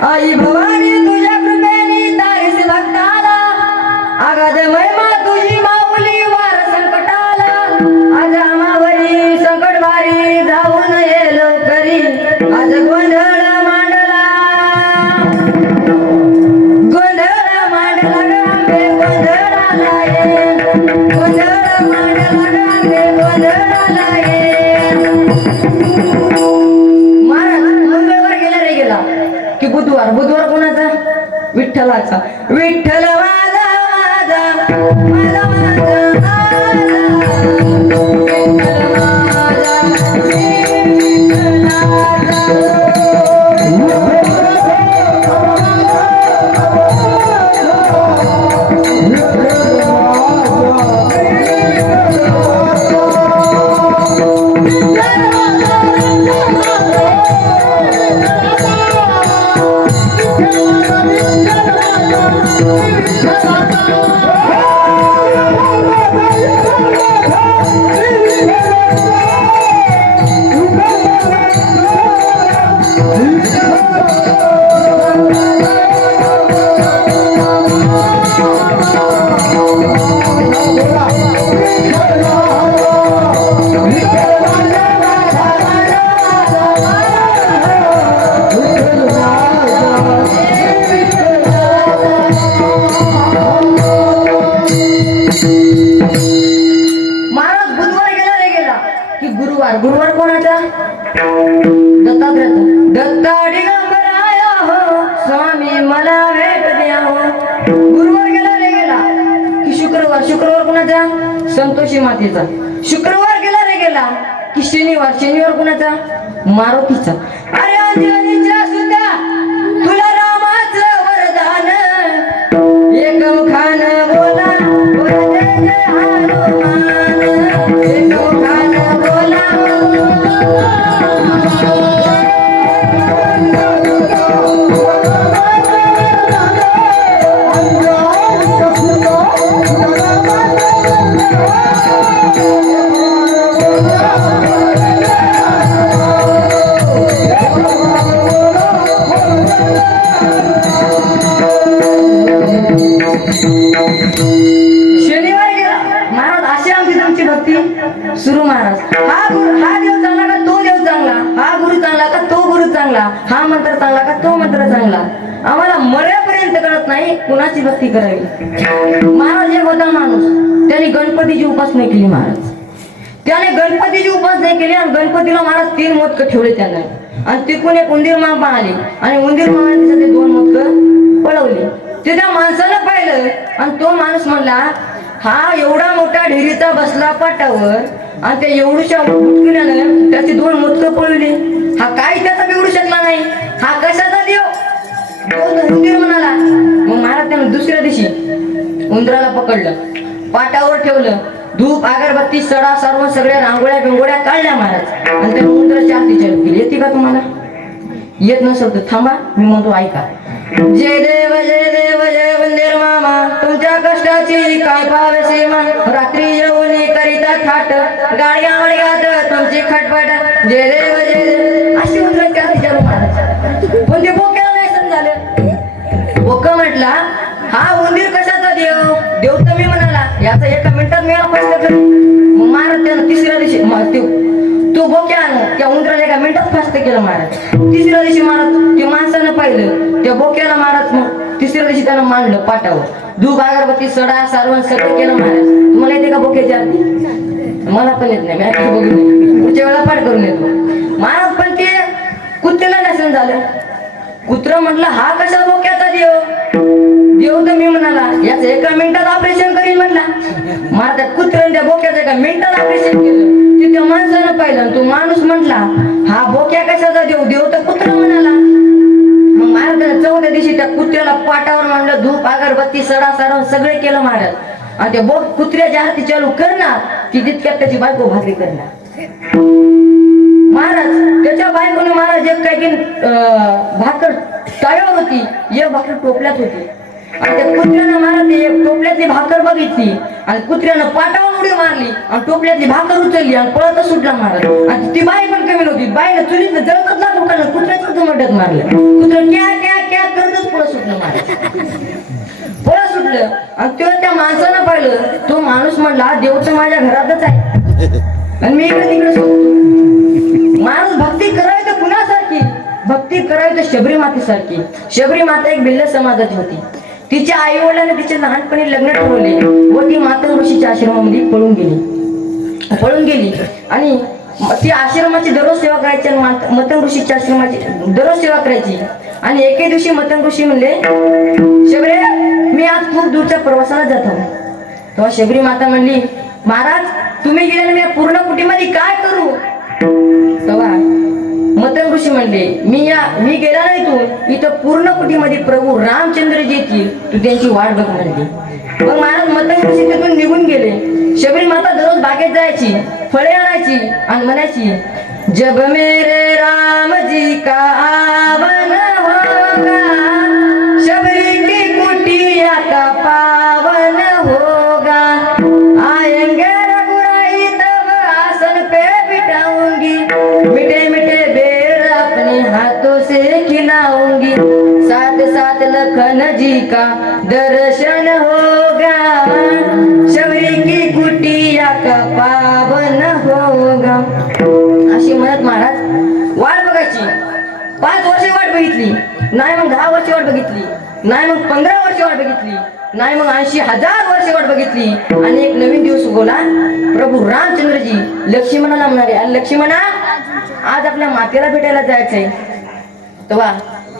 आई भवानी तुझ्या कृपेने दारीस भक्ताला आगाध महिमा तुझी माऊली वार संकटाला आज महाराज मंगळवार गेला रे गेला की बुधवार कोणाचा? विठ्ठलाचा. विठ्ठल माझा माझा माझा माझा महाराज बुधवार गेला रे गेला की गुरुवार कोणाचा? दत्तात्रय. दत्ता दिगंबराया हो स्वामी मला भेट द्या हो. गुरुवार गेला रे गेला की शुक्रवार कोणाचा? संतोषी मातेचा. शुक्रवार गेला रे गेला की शनिवार कोणाचा? मारुतीचा. अरे अंजनीच्या सुद्धा तुला रामाचं वरदान एक मुखान बोला बोला जय जय हनुमान एक मुखान बोला शनिवार गेला महाराज. अशी आमची तुमची भक्ती सुरू महाराज. हा देव चांगला का तो देव चांगला? हा गुरु चांगला का तो गुरु चांगला? हा मंत्र चांगला का तो मंत्र चांगला? आम्हाला मरेपर्यंत कळत नाही कुणाची भक्ती करावी. महाराज एक होता माणूस, त्याने गणपतीची उपासना केली महाराज. त्याने गणपतीची उपासना केली आणि गणपतीला महाराज 3 मोदकं ठेवले त्याने. आणि तिकडून एक उंदीर मामा आली आणि उंदीर मामाने त्याचे 2 मोदकं पळवली. ते त्या माणसानं पाहिलं आणि तो माणूस म्हणला, हा एवढा मोठा ढेरीचा बसला पाटावर आणि त्या एवढ्याशा मुटकिण्यानं त्याची 2 मोदकं पळवली. हा काय त्याचा बिघडू शकला नाही. हा कशाचा देव? तो उंदीर म्हणाला. मग महाराज त्यानं दुसऱ्या दिवशी उंदराला पकडलं, पाटावर ठेवलं, धूप अगरबत्ती सडा सर्व सगळ्या रांगोळ्या बिंगोळ्या काढल्या महाराज आणि त्या उंदराची आरती चालू केली. येते का तुम्हाला? येत नसेल तर थांबा, मी म्हणतो ऐका. जय देव जय उंदीर मामा तुमच्या कष्टाची काय पावे सीमा. रात्री येऊन करिता थाट गाड्या वडगात तुमची खटपट. जय देव अशी उंदराची आरती चालू महाराज. पण ते बोक्याला नाही समजालं. बोका म्हटला, हा उंदीर कशाचा देव? देव तर मी म्हणाला, याचा एका मिनिटात मी फस्त करेन. मग महाराज त्यानं तिसऱ्या दिवशी तो बोक्यानं त्या उंदराला एका मिनिटात फास्ट केलं महाराज. तिसऱ्या दिवशी महाराज त्या माणसानं पाहिलं, त्या बोक्याला महाराज मग तिसऱ्या दिवशी त्यानं मांडलं पाटावर, धूप अगरबत्ती सडा सारवण सगळं केलं महाराज. तुम्हाला येते का बोक्याची आरती? मला पण येत नाही, मी आधी बघून नाही, पुढच्या वेळेला पाठ करून येतो महाराज. पण ते कुत्र्याला नसेल झालं. कुत्र म्हटलं, हा कशा बोक्याचा देव? देव तर मी म्हणाला, याचं एका मिनिटात ऑपरेशन करीन म्हटला. मला त्या कुत्र्याने त्या बोक्याचं एका मिनिटात ऑपरेशन केलं. ते त्या माणसानं पाहिलं, तो माणूस म्हटला, हा बोक्या कशाचा देव? देव तर कुत्रा म्हणाला. मग महाराजांना 4थ्या दिवशी त्या कुत्र्याला पाटावर मांडलं, धूप अगरबत्ती सडा सारवण सगळे केलं महाराज. आणि त्या कुत्र्याची आरती चालू करणार की तितक्यात त्याची बायको भाकरी करणार महाराज. त्याच्या बायकोने महाराज एक काय की भाकर तव्यावर होती, एक भाकर टोपल्यात होती. आणि त्या कुत्र्यानं महाराज एक टोपल्यातली भाकर बघितली आणि कुत्र्यानं पाटावर उडी मारली आणि टोपल्यातली भाकर उचलली आणि पळतच सुटला महाराज. आणि ती बाई पण कमी नव्हती, बाईनं चुलीतलं जळतच लागू काढलं, कुत्र्याचं मडत मारलं. कुत्र क्या करतच पळत सुटलं महाराज, पळत सुटलं. आणि तेव्हा त्या माणसानं पाहिलं, तो माणूस म्हणला, देव तर माझ्या घरातच आहे आणि मी इकडे तिकडे शोधतो. माणूस भक्ती करावी तर कुणासारखी? भक्ती करावी तर शबरी मातेसारखी. शबरी माता एक भिल्ल समाजाची होती. तिच्या आई वडिलांनी तिचे लहानपणी लग्न ठरवले व ती मातंग ऋषीच्या आश्रमामध्ये पळून गेली आणि ती आश्रमाची दररोज सेवा करायची आणि मतंग ऋषीच्या आश्रमाची दररोज सेवा करायची. आणि एके दिवशी मतंग ऋषी म्हणले, शबरी मी आज खूप दूरच्या प्रवासाला जातो. तेव्हा शबरी माता म्हणली, महाराज तुम्ही गेल्याने मी या पूर्ण कुटीमध्ये काय करू? तेव्हा मतंग ऋषी म्हणले, मी गेला नाही तू इथं पूर्ण कुटीमध्ये प्रभू रामचंद्रजी येतील, तू त्यांची वाट बघ म्हणली. मग महाराज मतंग ऋषी तिथून निघून गेले. शबरी माता दररोज बागेत जायची, फळे आणायची आणि म्हणायची, जब मेरे राम जी का आवन होगा, शबरी की कुटिया का पावन होगा, आएंगे रघुराई तब आसन पे बिठाऊंगी, मीठे मीठे बेर अपने हाथों से खिलाऊंगी, साथ साथ लखन जी का दर्शन होगा, शबरी की कुटिया का पावन होगा. अशी म्हणत महाराज वाट बघायची. 5 वर्षे वाट बघितली नाही, मग 10 वर्षे वाट बघितली नाही, मग 15 वर्षे वाट बघितली नाही, मग 80,000 वर्षे वाट बघितली. आणि एक नवीन दिवस उगवला. प्रभू रामचंद्रजी लक्ष्मणाला म्हणाले, लक्ष्मणा आज आपल्या मातेला भेटायला जायचंय. तेव्हा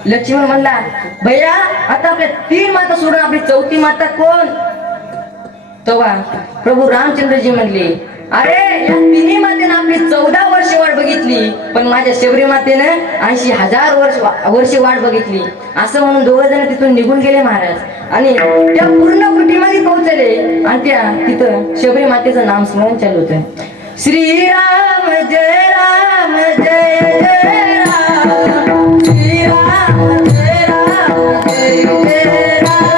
लक्ष्मण म्हणला, भैया आता आपल्या 3 माता सोडून आपली 4थी माता कोण? तेव्हा प्रभू रामचंद्रजी म्हणले, अरे या 3 मातेनं आपली 14 वर्षे वाट बघितली, पण माझ्या शबरी मातेनं 80,000 वर्षे वाट बघितली. असं म्हणून 2 जण तिथून निघून गेले महाराज. आणि त्या पूर्ण कुटीमध्ये पोहोचले आणि त्या तिथं शबरी मातेचं नाम स्मरण चालू होतं. श्रीराम जय राम जय जय राम, श्रीराम जय राम जय जय राम.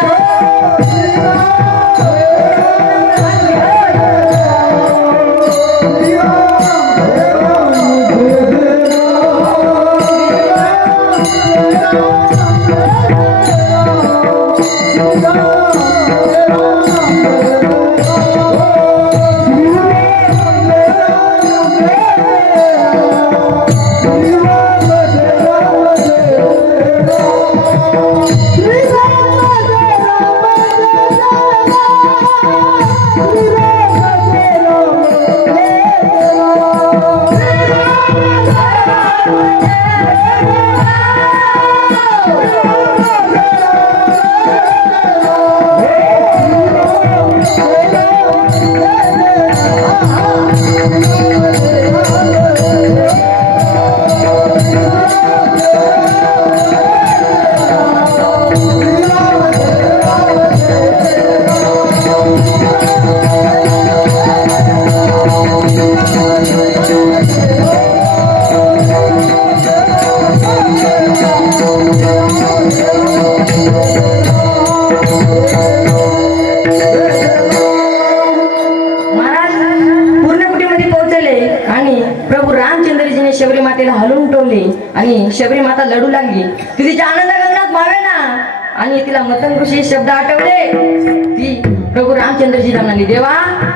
शबरी मातेला हलवून ठेवले आणि शबरी माता लढू लागली. ती तिच्या आनंद गगनात मावेना आणि तिला मतंग ऋषी शब्द आठवले. ती प्रभू रामचंद्रजी म्हणाली, देवा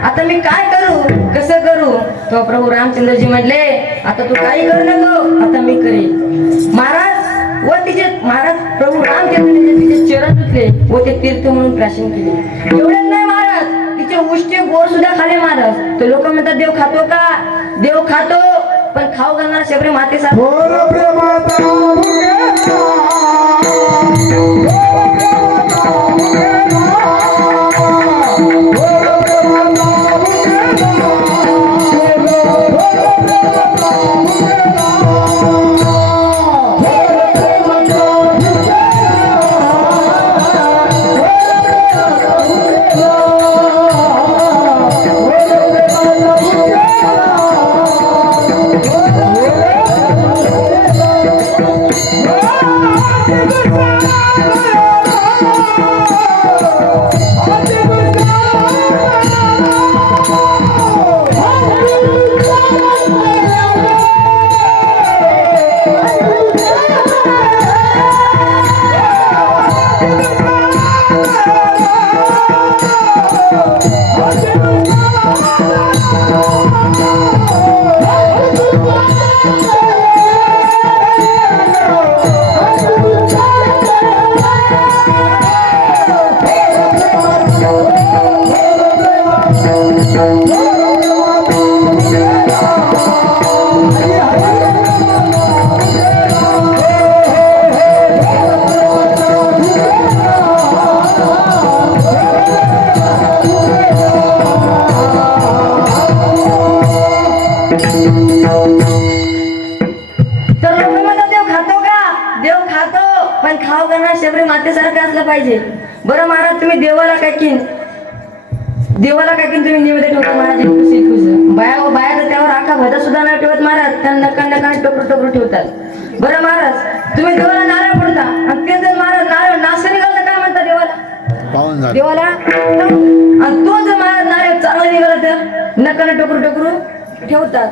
आता मी काय करू, कसं करू? तो प्रभू रामचंद्रजी म्हणले, आता तू काही करू नको, आता मी करेन. महाराज व तिचे महाराज प्रभू रामचंद्रजी तिचे चरण धुतले व ते तीर्थ म्हणून प्राशन केले. एवढेच नाही महाराज, तिचे उष्टे गोड सुद्धा खाले महाराज. तर लोक म्हणतात देव खातो का? देव खातो, पण खाऊ घालणार शबरी मातेचा शबरी मातेसारखं असलं पाहिजे. बरं महाराज, तुम्ही देवाला काय की तुम्ही निवेदन ठेवता महाराज, बाया तर त्यावर आखा भजा सुद्धा नाही ठेवत महाराज, त्यांना नकाने टोकर ठेवतात. बरं महाराज, तुम्ही देवाला नारळ फोडता आणि ते जर महाराज नारळ नाश्ता निघाला काय म्हणता देवाला आणि तो जर महाराज नारळ चांगला निघाला तर नकाने टोकरू ठेवतात.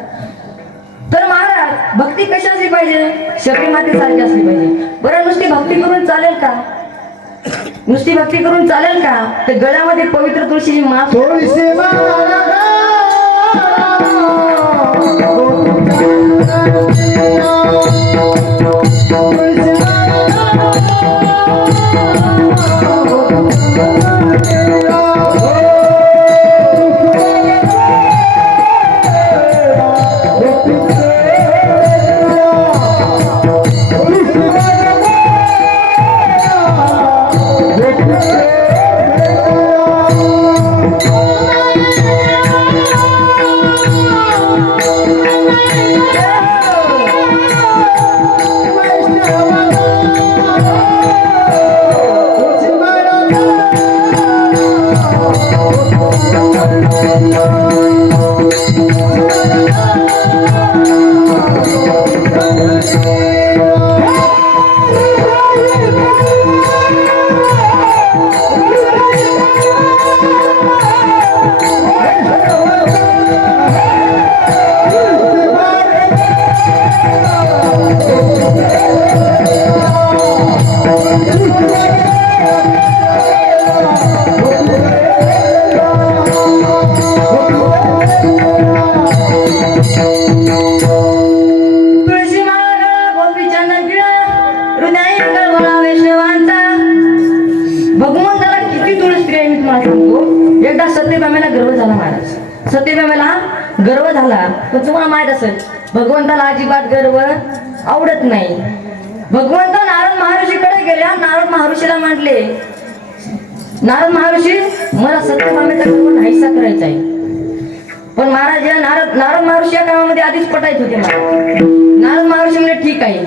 तर महाराज, भक्ती कशी असली पाहिजे? शबरी मातेसारखी असली पाहिजे. बरं, नुसती भक्ती करून चालेल का? तर गळ्यामध्ये पवित्र तुळशीची माळ सत्यभामेला गर्व झाला. पण तुम्हाला माहित असेल, भगवंताला अजिबात गर्व आवडत नाही. भगवंत नारद महर्षीकडे गेले. नारद महर्षीला म्हटले, नारद महर्षी, मला सत्यभामेचा गर्व नाहीसा करायचा आहे. पण महाराज, या नारद महर्षी या कामामध्ये आधीच पटायत होते. नारद महर्षी म्हणजे ठीक आहे.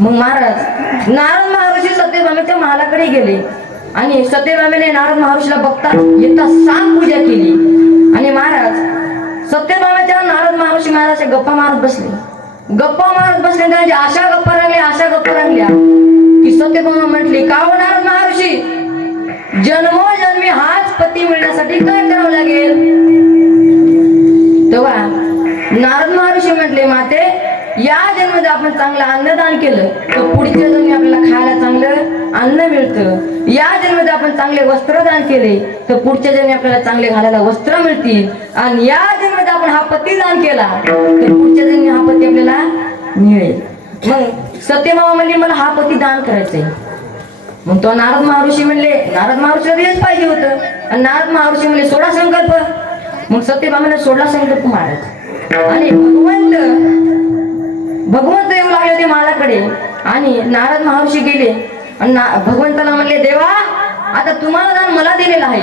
मग महाराज, नारद महर्षी सत्यभामेच्या महालाकडे गेले आणि सत्यभामेने नारद महर्षीला बघता येता सांग पूजा केली. आणि महाराज, सत्यभामेच्या नारद महर्षी महाराज गप्पा मारत बसले. त्यांची अशा गप्पा रंगल्या की सत्यभामा म्हटली, का हो नारद महर्षी, जन्मोजन्मी हाच पती मिळण्यासाठी काय करावं लागेल? तेव्हा नारद महर्षी म्हटले, माते, या जन्मात आपण चांगलं अन्नदान केलं तर पुढच्या जन्मी आपल्याला खायला चांगलं अन्न मिळतं. या जन्मात आपण चांगले वस्त्रदान केले तर पुढच्या जन्मी आपल्याला चांगले घालायला वस्त्र मिळतील. आणि या जन्मात आपण हा पती दान केला तर पुढच्या जन्मी हा पती आपल्याला मिळेल. मग सत्यभामा म्हणली, मला हा पती दान करायचंय. मग तो नारद महर्षी म्हणले, नारद महर्षीला हेच पाहिजे होतं. आणि नारद महर्षी म्हणले, सोडा संकल्प. मग सत्यभामेने सोडला संकल्प महाराज. आणि भगवंत येऊ लागले ते महालाकडे. आणि नारद महर्षी गेले आणि भगवंताला म्हणले, देवा, आता तुम्हाला दान मला दिलेलं आहे.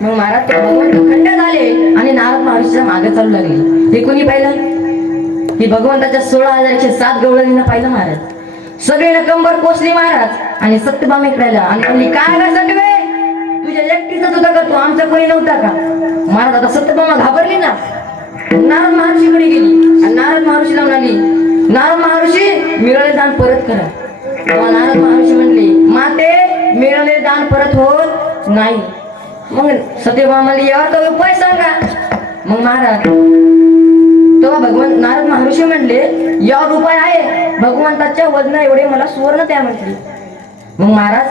मग महाराज, ते भगवंत खंड झाले आणि नारद महर्षीच्या मागे चालू लागले. हे कोणी पाहिलं? ही भगवंताच्या 16,107 गवळणीनं पाहिलं महाराज. सगळीनं कंबर कोसली महाराज. आणि सत्यभामेकडे आला आणि म्हणली, काय का सटवे, तुझ्या एकटीचाच होता का, तू आमचा कोणी नव्हता का? महाराज, आता सत्यभामा घाबरली ना. नारद महर्षीकडे गेली आणि नारद महर्षीला म्हणाली, नारद महर्षी, मिळालेले दान परत करा. तेव्हा नारद महर्षी म्हणले, माते, मिळालेले दान परत होत नाही. मग सत्यभामा म्हणली, यावर तो उपाय सांगा. मग महाराज, तेव्हा नारद महर्षी म्हणले, यावर उपाय आहे. भगवंताच्या वजन एवढे मला सुवर्ण द्या म्हटली. मग महाराज,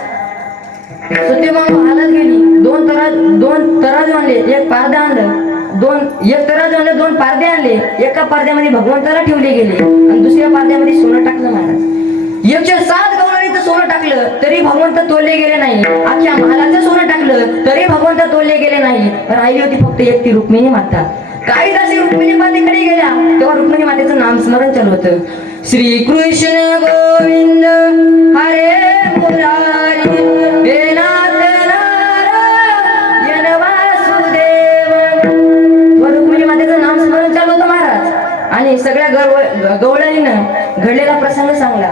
सत्यभामा हालत गेली. दोन तराजू आणले, एक पारदा आणलं. एक तराजू आणले, 2 पारदे आणले. एका पारद्यामध्ये भगवंताला ठेवले गेले आणि दुसऱ्या पारद्यामध्ये सोनं टाकलं महाराज. 107 गवळणीचं सोनं टाकलं तरी भगवंत तोलले गेले नाही. अख्ख्या महालाचं सोनं टाकलं तरी भगवंत तोलले गेले नाही. राहिली होती फक्त एक ती रुक्मिणी माता. काही तासी रुक्मिणी मातेकडे गेल्या तेव्हा रुक्मिणी मातेचं नामस्मरण चालू होतं. श्री कृष्ण गोविंद हरे मुरारी, हे नाथ नारायण वासुदेव. रुक्मिणी मातेचं नामस्मरण चालू होतं महाराज. आणि सगळ्या गवळणीनं घडलेला प्रसंग सांगला.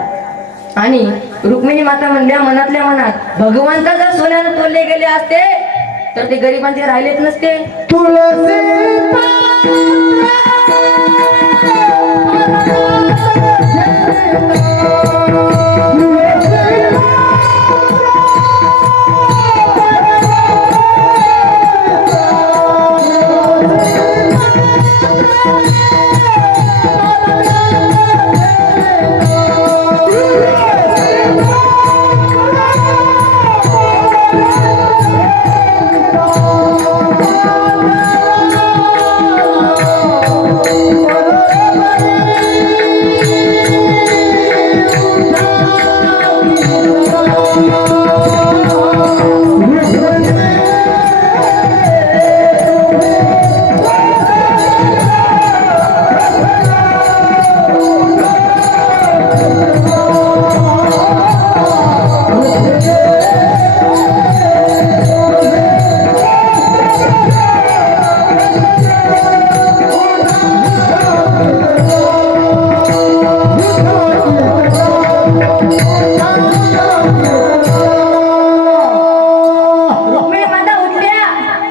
आणि रुक्मिणी माता म्हणल्या मनातल्या मनात भगवंता जर सोन्यानं तोलले गेले असते तर ते गरिबांचे राहिलेच नसते. रुक्मिणी माता उठल्या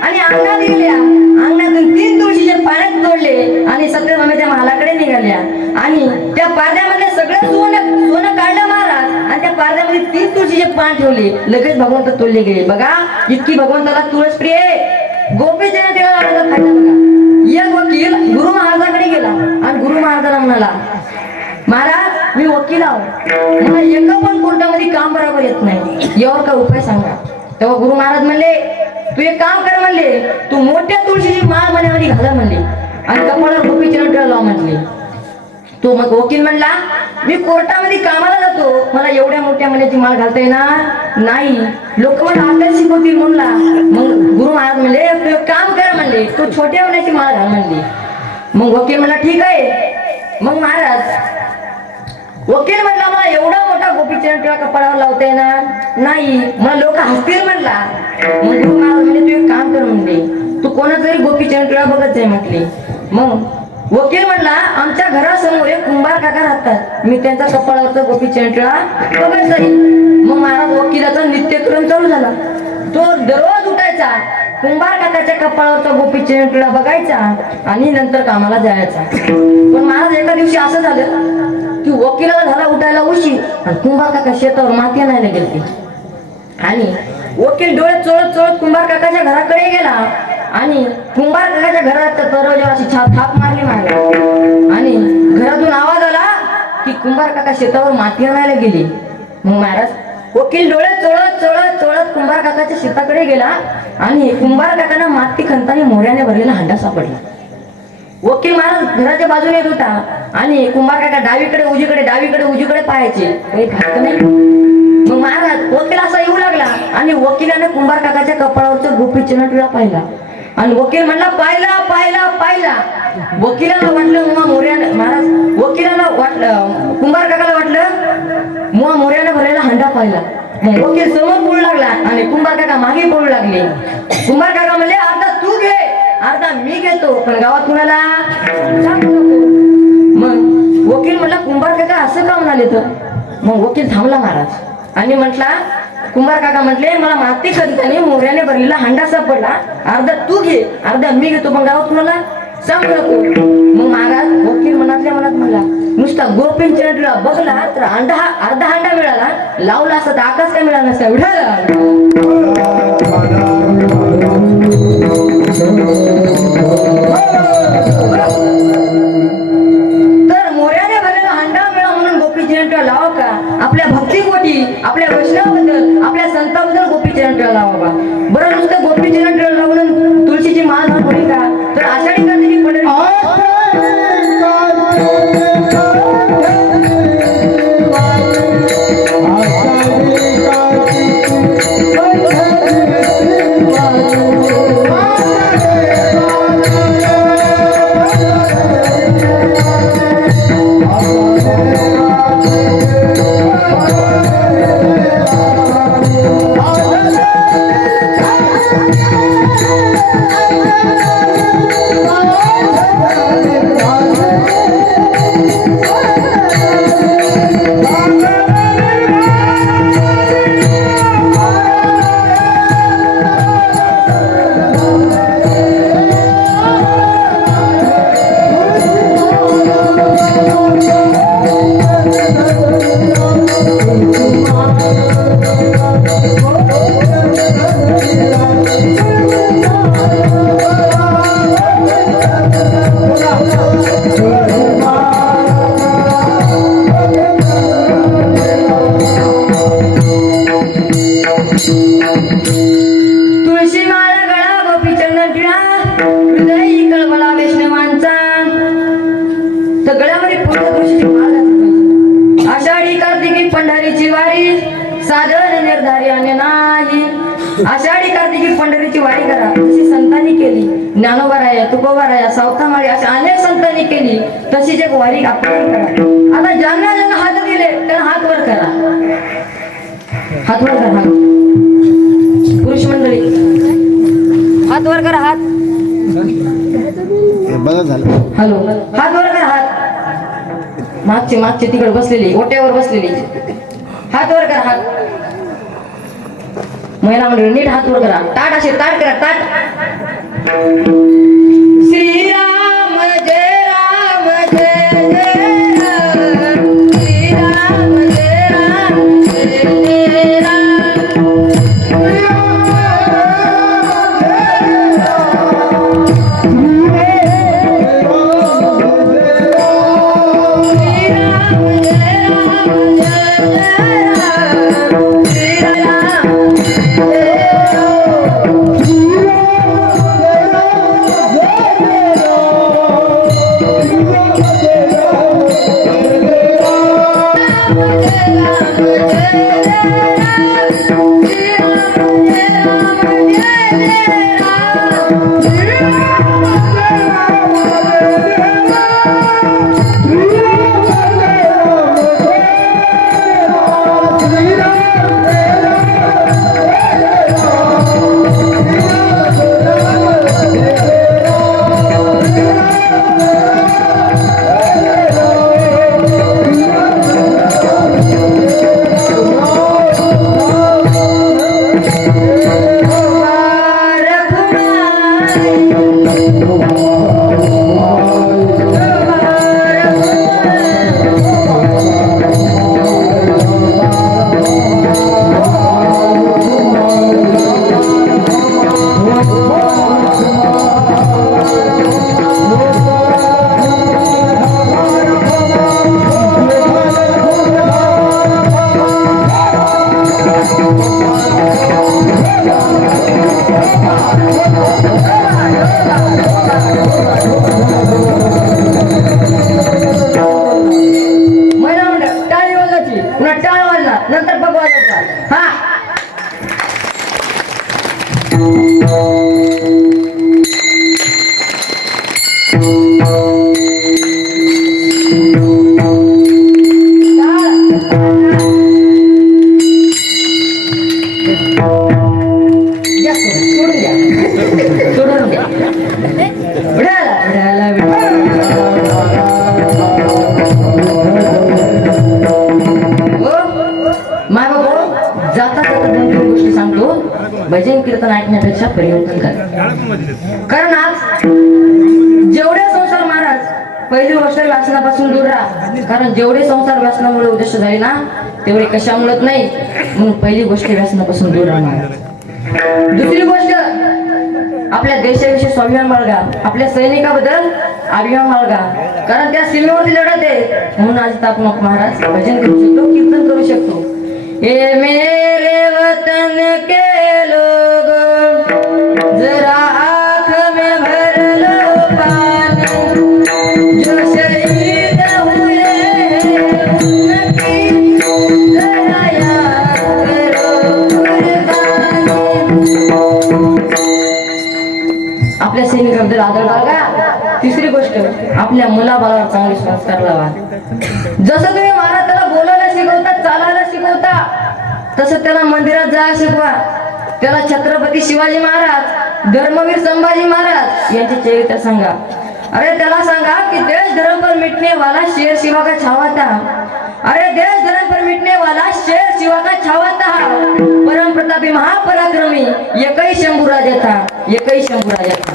आणि अंगणात गेल्या. अंगणातून 3 तुळशीचे पानं तोडले आणि सत्यभामेच्या महालाकडे निघाल्या. आणि त्या पारद्यामधले सगळं सोनं काढलं महाराज आणि त्या पारद्यामध्ये 3 तुळशीचे पान ठेवले. लगेच भगवंत तोडले गेले. बघा इतकी भगवंताला तुळस प्रिय गोपीचंद तिला आवडत खायला. बघा एक वकील गुरु महाराजाकडे गेला आणि गुरु महाराजाला म्हणाला, महाराज मी वकील आहो, मला एका पण कोर्टामध्ये काम बरोबर येत नाही, यावर काय उपाय सांगा. तेव्हा गुरु महाराज म्हणले, तू एक काम कर म्हणले, तू मोठ्या तुळशीची माळ मण्यामध्ये घाला म्हणले आणि कपाळावर गोपीचरण टिळा लाव म्हटले. तो मग वकील म्हणला, मी कोर्टामध्ये कामाला जातो, मला एवढ्या मोठ्या मण्याची माळ घालता येणार नाही, लोक मला आकर्षित होतील म्हणला. मग गुरु महाराज म्हणले, तू एक काम कर म्हणले, तू छोट्या मण्याची माळ घाल म्हणले. मग वकील म्हणला ठीक आहे. मग महाराज वकील म्हणला, मला एवढा मोठा गोपीचरण टिळा कपाळावर लावता येणार नाही, मला लोक हसतील म्हणला. मग गुरु महाराज म्हणले, तू एक काम कर म्हणले, तू कोणाचा तरी गोपीचरण टिळा बघत जाय म्हटले. मग वकील म्हणला, आमच्या घरासमोर एक कुंभार काका राहतात, मी त्यांचा कपाळावरचा गोपीचरण टिळा बघत जाईल. मग महाराज वकिलाचा नित्यक्रम चालू झाला. तो दररोज उठायचा, कुंभार काकाच्या कपाळावरचा गोपीचरण टिळा बघायचा आणि नंतर कामाला जायचा. पण महाराज एका दिवशी असं झालं की वकिलाला झाला उठायला उशीर आणि कुंभार काका शेतावर माती आणायला गेले. आणि वकील डोळे चोळत चोळत कुंभार काकाच्या घराकडे गेला आणि कुंभार काकाच्या घरात दरवाजावर अशी थाप मारली मारली आणि घरातून आवाज आला की कुंभार काका शेतावर माती आणायला गेली. मग महाराज वकील डोळे चोळत चोळत चोळत कुंभार काकाच्या शेताकडे गेला आणि कुंभार काकांना माती खणताना मोऱ्याने भरलेला हांडा सापडला. वकील महाराज घराच्या बाजूने येत होता आणि कुंभार काका डावीकडे उजवीकडे पाहायचे, काही घातलं नाही. मग महाराज वकील असा येऊ लागला आणि वकिलाने कुंभार काकाच्या कपाळावरचा गोपीचरण टिळा पाहिला आणि वकील म्हणला, पाहिला पाहिला पाहिला. वकिलाला वाटलं मुआ मोऱ्याने, महाराज वकिलाला वाटलं, कुंभार काकाला वाटलं मुआ मोऱ्याने भरलेला हांडा पाहिला. मग वकील समोर पळू लागला आणि कुंभार काका मागे पळू लागले. कुंभार काका म्हणले, अर्धा तू घे अर्धा मी घेतो, पण गावात कुणाला सांगू नको. मग वकील म्हणला, कुंभार काका असं का म्हणाले तर. मग वकील थांबला महाराज आणि म्हटला, कुंभार काका म्हटले, मला माती खणताना मोऱ्याने भरलेला हांडा सापडला, अर्धा तू घे अर्धा मी घेतो, पण गावात कुणाला सांगू नको. मग महाराज वकील मनातल्या मनात म्हणला, नुसता गोपीचरण टिळा बघला तर अर्धा हांडा मिळाला, लावला असता तर आकाश काय मिळाला नसता एवढा. तर मोऱ्याने भरलेला हांडा मिळा म्हणून गोपीचरण टिळा लावा का? आपल्या भक्तीपोटी, आपल्या वैष्णवाबद्दल, आपल्या संतांबद्दल गोपीचरण टिळा लावा. बरं नुसतं गोपीचरण टिळा लावून तुळशीची माळ घालून का? तर आषाढी कार्तिकी पंढरी आषाढी कार्तिकी पंढरीची वारी करा तशी संतांनी केली. ज्ञानोबाराया, तुकोबाराया, सावतामाळी अशा अनेक संतांनी केली. तशीच एक वारी आपण करा. आता ज्यांना ज्यांना हात दिले त्यांना हात वर करा. हात वर करा. पुरुष मंडळी हात वर करा. हात बघा झालं. हॅलो, हात वर करा. हात मागचे तिकडे बसलेली, ओट्यावर बसलेली, हात वर करा. हात महिला मंडळी नीट हात वर करा. ताट असे ताट करा. ताट. श्रीराम जय राम जय जय राम. श्रीराम जय राम जय जय राम. भजन कीर्तन ऐकण्यापेक्षा परिवर्तन करा. कारण आज जेवढे संसार महाराज पहिली गोष्ट व्यसनापासून दूर राहा. कारण जेवढे संसार व्यसनामुळे उद्देश झाले ना तेवढे कशामुळेच नाही. म्हणून पहिली गोष्ट व्यसनापासून दूर राहा. दुसरी गोष्ट आपल्या देशाविषयी स्वाभिमान बाळगा. आपल्या सैनिकाबद्दल अभिमान बाळगा. कारण त्या सीमेवरती लढत आहे. म्हणून आज आपण महाराज भजन करू शकतो, कीर्तन करू शकतो. हे मेरे वतन के लोग जरा आँख में भर लो पानी. जो शहीद हुए उनकी जरा याद करो कुर्बानी. आपल्या सैनिकाबद्दल आदर बाळगा. तिसरी गोष्ट आपल्या मुलाबाळावर चांगले संस्कार लावा. जसं तुम्ही महाराज त्याला बोलायला शिकवता, चालायला शिकवता, तसं त्याला मंदिरात जायला शिकवा. त्याला छत्रपती शिवाजी महाराज, धर्मवीर संभाजी महाराज यांचे चरित्र सांगा. अरे त्याला सांगा कि देश धर्म पर मिटने वाला शेर शिवा का छावा था. अरे देश धर्म पर मिटने वाला शेर शिवा का छावा था. परम प्रतापी महापराक्रमी एकही शंभू राजा था, एकही शंभू राजा था.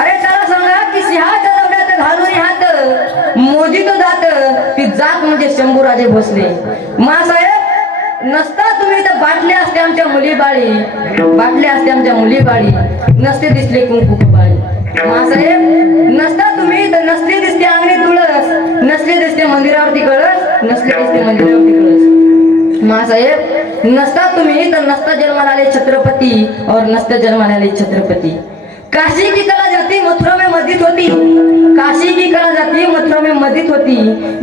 अरे त्याला सांगा की सिंहाच्या दगडात घालून हात मोदी तो जात ती जात म्हणजे शंभू राजे भोसले. मासाहेब नसता तुम्ही तर बाटल्या असते आमच्या मुली बाळी, बाटल्या असते आमच्या मुली बाळी, नसते दिसले कुंकू बाळी. मासाहेब नसता तुम्ही तर नसले दिसते अंगणी तुळस, नसले दिसते मंदिरावरती कळस, नसले दिसते मंदिरावरती कळस. मासाहेब नसता तुम्ही तर नसता जन्माला आले छत्रपती और नसता जन्माला आले छत्रपती. काशी की कला जाती मथुरा में मस्जिद होती, काशी की कला जाती मथुरा में मस्जिद होती.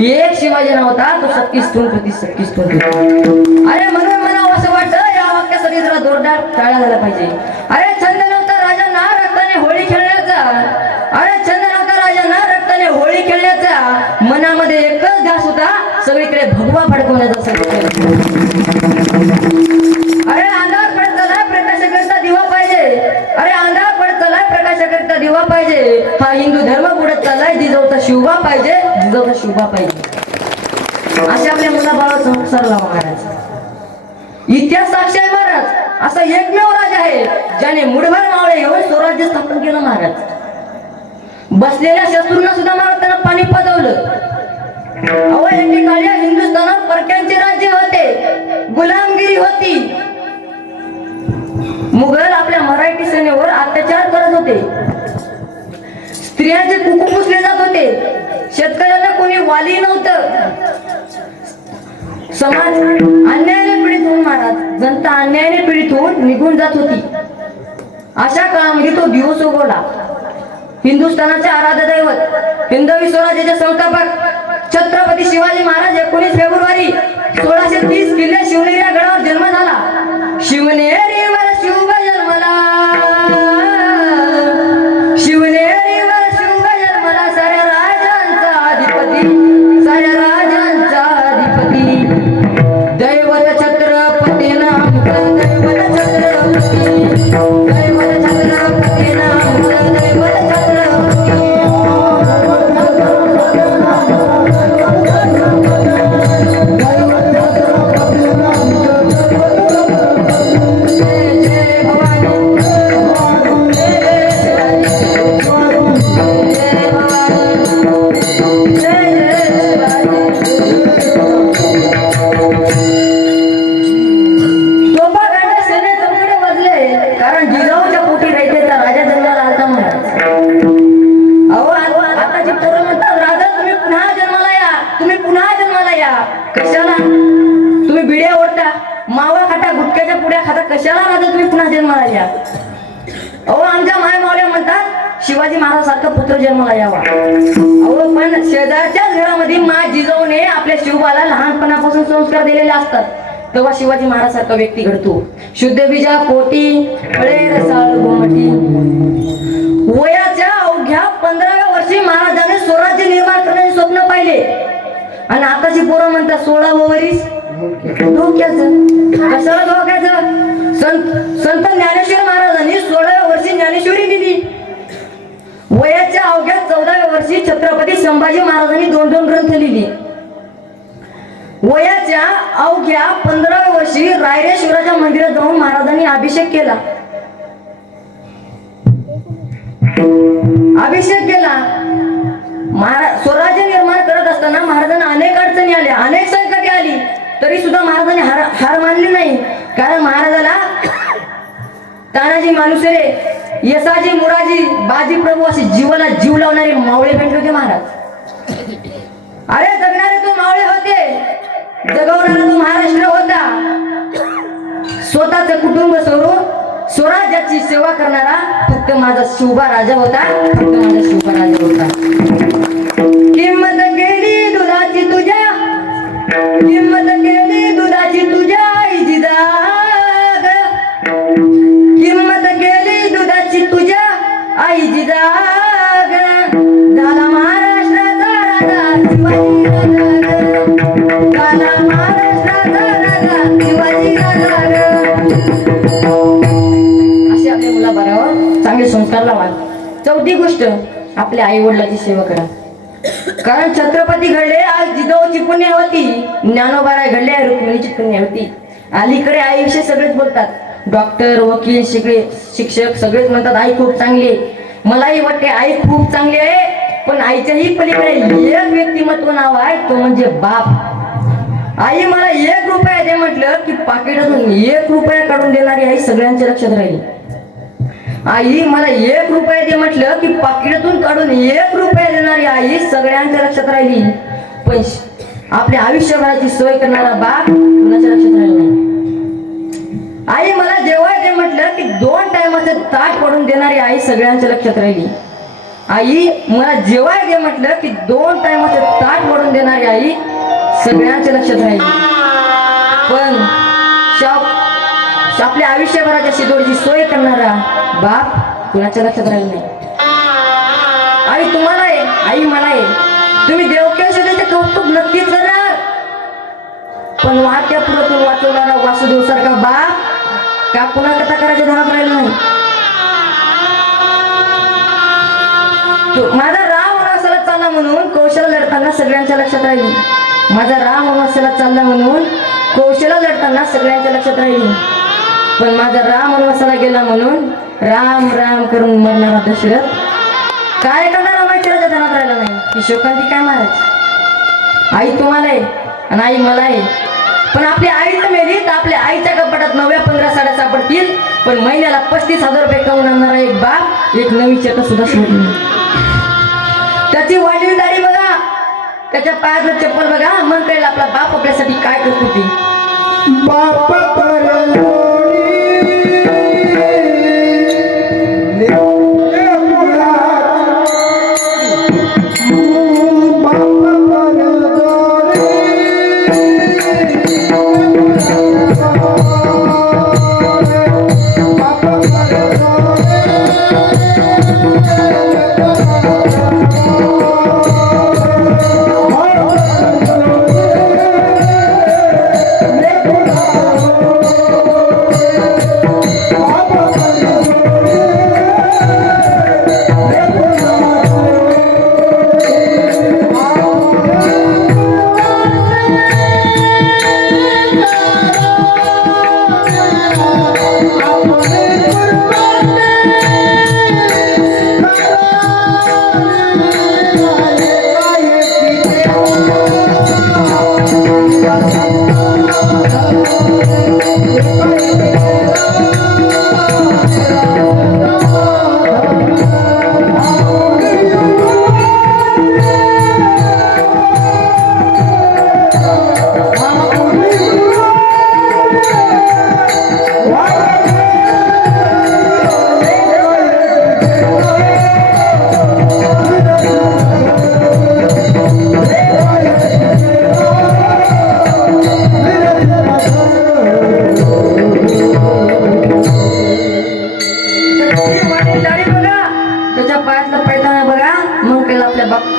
एक शिवाजी नव्हता तो 37 होती, 37 होती. अरे म्हणून मला असं वाटतं या वाक्यासाठी जरा जोरदार टाळा झाला पाहिजे. अरे छंद नव्हता राजा ना रक्ताने होळी खेळण्याचा, अरे छंद नव्हता राजा ना रक्ताने होळी खेळण्याचा, मनामध्ये एकच ध्यास होता सगळीकडे भगवा फडकवण्याचा. अरे अंधार पडत चालला प्रकाशाकरता दिवा पाहिजे, अरे अंधार पडत चालला प्रकाशाकरता दिवा पाहिजे, हा हिंदू धर्म बुडत चाललाय जिजाऊचा शिवबा पाहिजे, जिजाऊचा शिवबा पाहिजे. अशा आपल्या मुलाबाळाचा संसार लावा महाराज. इतिहास साक्षी आहे महाराज. असा एकमेव राजा आहे ज्याने मुठभर मावळे घेऊन स्वराज्य स्थापन केलं महाराज. बसलेल्या शत्रूंना सुद्धा महाराज त्यांना पाणी पाजवलं. अहो एकेकाळी हिंदुस्थानात परक्यांचे राज्य होते, गुलामगिरी होती. मुघल आपल्या मराठी सेनेवर अत्याचार करत होते, स्त्रियांचे कुकू पुसले जात होते, शेतकऱ्यांना कोणी वाली नव्हतं, समाज अन्यायाने पीडित होऊन महाराज, जनता अन्यायाने पीडित होऊन निघून जात होती. अशा काळामध्ये तो दिवस उगवला. हिंदुस्थानाचे आराध्य दैवत हिंदवी स्वराज्याचे संस्थापक छत्रपती शिवाजी महाराज 19 फेब्रुवारी 1630 किल्ले शिवनेरी या गडावर जन्म झाला. शिवनेरीवर शिव जन्मला, शिवनेरीवर शिव जन्मला, साऱ्या राजांचा अधिपती, साऱ्या राजांचा अधिपती, दैवत छत्रपती नाम, दैवत छत्रपती, दैवत छत्रपती नाम, दैवत छत्रपती. कशाला तुम्ही बिड्या ओढता, मावा खाता, गुटख्याच्या पुड्या खाता, कशाला राजा तुम्ही पुन्हा जन्माला या? अहो आमच्या माय मावल्या म्हणतात शिवाजी महाराज सारखा पुत्र जन्माला यावा. अहो पण शेजारच्याच घरामध्ये मा जिजाऊने आपल्या शिवबाला लहानपणापासून संस्कार दिलेले असतात, तेव्हा शिवाजी महाराज सारखा व्यक्ती घडतो. शुद्ध बीजा पोटी फळे रसाळ गोमटी. वयाच्या अवघ्या 15व्या वर्षी महाराजांनी स्वराज्य निर्माण करण्याचे स्वप्न पाहिले. आणि आताची पोरं म्हणतात 16वं वरीस धोक्याचं. कशाला धोक्याचं? संत ज्ञानेश्वर महाराजांनी 16व्या वर्षी ज्ञानेश्वरी दिली. वयाच्या अवघ्या 14व्या वर्षी छत्रपती संभाजी महाराजांनी 2 ग्रंथ लिहिली. वयाच्या अवघ्या 15व्या वर्षी रायरेश्वराच्या मंदिरात जाऊन महाराजांनी अभिषेक केला. महाराज स्वराज्य निर्माण करत असताना महाराजांना अनेक अडचणी आल्या, अनेक संकटे आली, तरी सुद्धा महाराजांनी हार मानली नाही. कारण महाराजाला तानाजी मालुसरे, यसाजी मुराजी, बाजी प्रभू असे जीवाला जीव लावणारे मावळे भेटले होते महाराज. अरे जगणारे तो मावळे होते, जगवणारा तो महाराष्ट्र होता. स्वतःच कुटुंब सोडून स्वराज्याची सेवा करणारा फक्त माझा शिवबा राजा होता, फक्त माझा शिवबा राजा होता. किंमत केली दुधाची तुझ्या, किंमत केली दुधाची तुझ्या आई जिजाग, किंमत केली दुधाची तुझ्या आई जिजाग, झाला महाराष्ट्राचा राजा शिवाजी राजा, झाला महाराष्ट्राचा राजा शिवाजी राजा. असे आपल्या मुलाबाळावर चांगले संस्कार लावा. चौथी गोष्ट, आपल्या आई वडिलांची सेवा करा. कारण छत्रपती घडले आज जिजाऊची पुण्यवती, ज्ञानोबा घडले रुक्मिणीची पुण्यवती. अलीकडे आईविषयी सगळेच बोलतात, डॉक्टर, वकील, शिक्षक सगळेच म्हणतात आई खूप चांगली आहे. मलाही वाटते आई खूप चांगली आहे, पण आईच्याही पलीकडे एक व्यक्तिमत्व नाव आहे, तो म्हणजे बाप. आई मला 1 रुपया दे म्हटलं की पाकिटातून 1 रुपया काढून देणारी आई सगळ्यांच्या लक्षात राहिली. आई मला 1 रुपया दे म्हटलं की पाकिटातून काढून 1 रुपया देणारी आई सगळ्यांच्या लक्षात राहिली. पण आपल्या आयुष्यभराची सोय करणारा बाप कुणाच्या लक्षात राहिला नाही. आई मला जेवाय दे म्हटलं की 2 टायमाचं ताट पडून देणारी आई सगळ्यांच्या लक्षात राहिली. आई मला जेवाय दे म्हटलं की 2 टायमाचं ताट पडून देणारी आई सगळ्यांच्या लक्षात राहिली. पण आपल्या आयुष्यभराच्या शिदोरीची सोय करणारा बाप कुणाच्या लक्षात राहील नाही. आई तुम्हाला आहे, आई मला आहे. तुम्ही देवकेश्वराचे कौतुक नक्कीच करणार, पण वाट्या पुरातून वाचवणारा वासुदेव सारखा बाप का पुन्हा कथा करायच्या ध्यानात राहील नाही. माझा राम वनवासाला चालला म्हणून कौशला लढताना सगळ्यांच्या लक्षात राहिली. माझा राम वनवासाला चालला म्हणून कौशला लढताना सगळ्यांच्या लक्षात राहिली. पण माझा राम वनवासाला गेला म्हणून राम राम करून मरणारा दशरथ काय करणारा माहितीच्या ध्यानात राहिला नाही की शोकांती काय मारायची. आई तुम्हाला आहे आणि आई मला आहे, पण आपल्या आईचं मेलीत आपल्या आईच्या कपाटात 9-15 साड्या सापडतील, पण महिन्याला 35,000 रुपये कमवून आणणारा एक बाप एक नवी चट सुद्धा सोडत नाही. त्याची वाढली दाढी बघा, त्याच्या पायातलं चप्पल बघा, मग कळेल आपला बाप आपल्यासाठी काय करत होती. बाप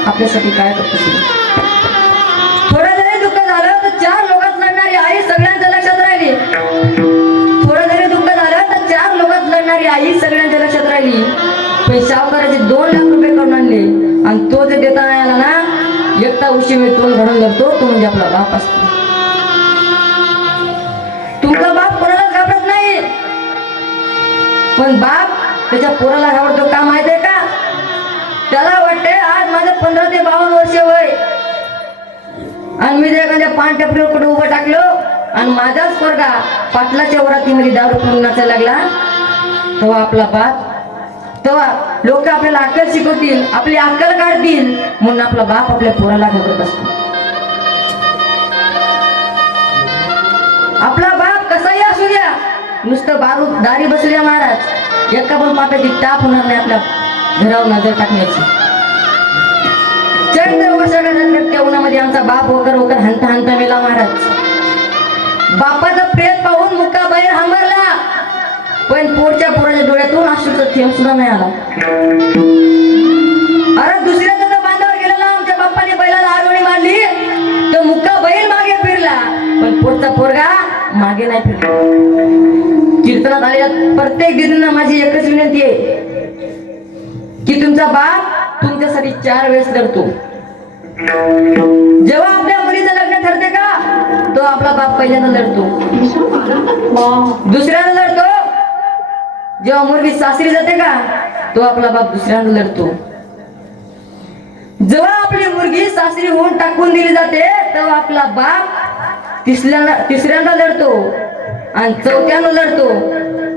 आपल्यासाठी काय करतो. थोडं जरी दुःख झालं तर 4 लोकात लढणारी आई सगळ्यांच्या लक्षात राहिली. थोडं जरी दुःख झालं तर 4 लोकात लढणारी आई सगळ्यांच्या लक्षात राहिली. पण सावकाराचे 2 लाख रुपये करून आणले आणि तो जर देता नाही आला ना, एकटा उशी मी तोंड घडून धरतो, तो म्हणजे आपला बाप असतो. तुमचा बाप कोणालाच घाबरत नाही, पण बाप त्याच्या पोराला घाबरतो का माहिती आहे का? त्याला वाटते आज माझं 15 ते 52 वर्ष वय आणि मी जर एखाद्या पान टपरीवर कुठे उभं टाकलो आणि माझाच पोरगा पाटलाच्या वरातीमध्ये दारू पिऊन नाचायला लागला, तेव्हा आपला बाप, तेव्हा लोक आपल्याला अक्कल शिकवतील, आपली अक्कल काढतील, म्हणून आपला बाप आपल्या पोराला घाबरत असतो. आपला बाप कसाही असू द्या, नुसतं दारी बसू द्या महाराज, एका पण पाटाची टाप होणार नाही आपल्या घरावर नजर टाकण्याची. चैत्र वर्षाच्या उन्हामध्ये आमचा बाप वकर हंता हंता मेला महाराज. बापाचं प्रेत पाहून मुक्का बाहेर हांबरला, पण पोरच्या डोळ्यातून अश्रूचा थेंब सुद्धा नाही आला. अरे दुसऱ्याचा बांधावर गेलेला आमच्या बाप्पाने बैलाला आरोळी मारली तर मुक्का बैल मागे फिरला, पण पोरचा पोरगा मागे नाही फिरला. कीर्तनात आलेल्या प्रत्येक दिदींना माझी एकच विनंती आहे की तुमचा बाप तुमच्यासाठी 4 वेळेस लढतो. जेव्हा आपल्या मुलीचं लग्न ठरते का, तो आपला बाप पहिल्यांदा लढतो. दुसऱ्यांदा लढतो. जेव्हा मुलगी सासरी जाते का, तो आपला बाप दुसऱ्यांदा लढतो. जेव्हा आपली मुलगी सासरी होऊन टाकून दिली जाते, तेव्हा आपला बाप तिसऱ्यांदा लढतो आणि 4थ्यांदा लढतो.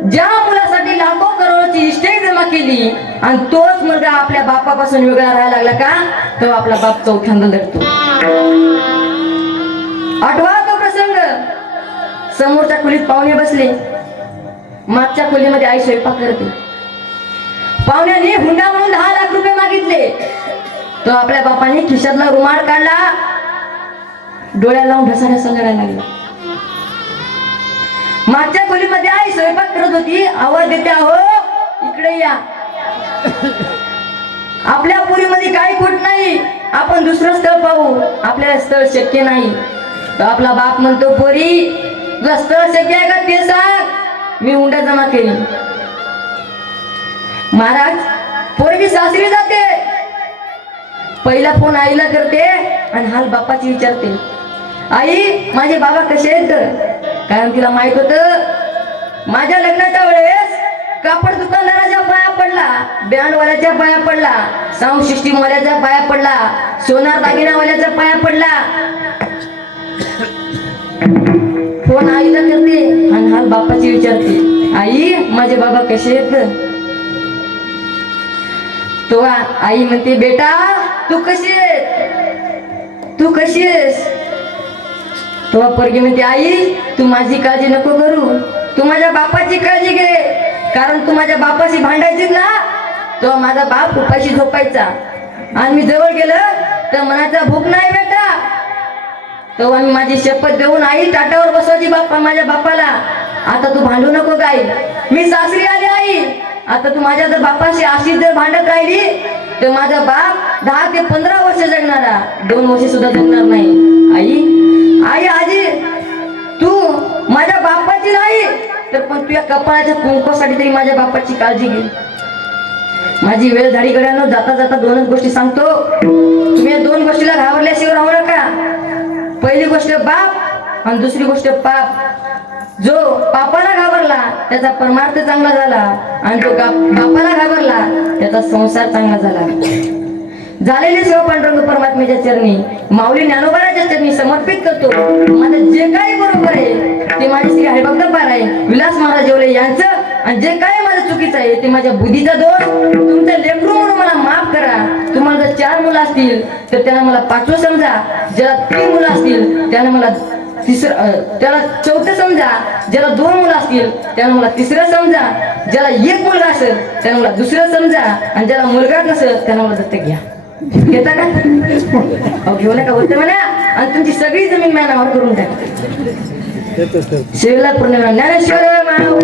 ज्या मुलासाठी लाखो करोडची इस्टेट जमा केली आणि तोच मुलगा आपल्या बापापासून वेगळा राहायला लागला का, तेव्हा आपला बाप 4थ्यांदा लढतो. आठवा तो प्रसंग, समोरच्या खोलीत पाहुणे बसले, मागच्या खोलीमध्ये आई स्वयंपाक करते. पाहुण्याने हुंडा म्हणून 10 लाख रुपये मागितले, तो आपल्या बापाने खिशातला रुमाल काढला, डोळ्याला लावून ढसाऱ्या संगडायला लागला. मागच्या खोलीमध्ये आई स्वयंपाक करत होती. आवाज देते, अहो इकडे या. आपल्या पुरीमध्ये काही खोट नाही, आपण दुसरं स्थळ पाहू. आपल्याला स्थळ शक्य नाही. तर आपला बाप म्हणतो, पोरी तुला स्थळ शक्य आहे का ते सांग, मी हुंडा जमा केली. महाराज पोरगी सासरी जाते, पहिला फोन आईला करते आणि हाल बापाची विचारते. आई माझे बाबा कसे आहेत? कारण तिला माहित होत माझ्या लग्नाच्या वेळेस कापड दुकानदाराच्या पाया पडला, बँडवाल्याच्या पाया पडला, साऊंड सिस्टीम वाल्याच्या पाया पडला, सोनार दागिनावाल्याच्या पाया पडला. फोन आईला करते आणि हाल बापाची विचारते, आई माझे बाबा कसे आहेत? तो आई म्हणते, बेटा तू कशी आहेस, तू कशी आहेस? तेव्हा पोरगी म्हणते, आई तू माझी काळजी नको करू, तू माझ्या बापाची काळजी घे. कारण तू माझ्या बापाशी भांडायचीच ना, तेव्हा माझा बाप उपाशी झोपायचा आणि मी जवळ गेलं तर म्हणायचा भूक नाही बेटा. तेव्हा मी माझी शपथ देऊन आई ताटावर बसवायची बाप्पा माझ्या बापाला. आता तू भांडू नको गाई, मी सासरी आली आई. आता तू माझ्या जर बापाशी अशी जर भांडत राहिली तर माझा बाप 10 ते 15 वर्ष जगणारा, 2 वर्ष सुद्धा जगणार नाही. आई आजी तू माझ्या बापाची नाही तर पण तुझ्या कपाळाच्या कुंकवासाठी तरी माझ्या बापाची काळजी घे. माझी वेळ झाली गड्यानो. जाता जाता 2च गोष्टी सांगतो. तुम्ही 2 गोष्टीला घाबरल्याशिवाय राहू नका. पहिली गोष्ट बाप आणि दुसरी गोष्ट पाप. जो पापाला घाबरला त्याचा परमार्थ चांगला झाला आणि जो बापाला घाबरला त्याचा संसार चांगला झाला. झालेले सेवा पांडुरंग परमात्म्याच्या चरणी, माऊली ज्ञानोबाच्या चरणी समर्पित करतो. माझं जे काही बरोबर आहे ते माझे श्री हरिभक्त पारायण विलास महाराज जेवले यांचं, आणि जे काही माझं चुकीचं आहे ते माझ्या बुद्धीचा दोष. तुमचं लेकरू म्हणून मला माफ करा. तुम्हाला जर 4 मुलं असतील तर त्यांना मला 5वं समजा, ज्याला 3 मुलं असतील त्यांना मला त्याला 4थं समजा, ज्याला 2 मुलं असतील त्याला मला 3रं समजा, ज्याला 1 मुलगा असेल त्याला मला 2रं समजा, आणि ज्याला मुलगा नसेल त्याला मला दत्तक घ्या. घेता का? घेऊ नका बोलते म्हणा, आणि तुमची सगळी जमीन मॅनावर करून टाका. शिवला पूर्ण ज्ञानेश्वर माऊ.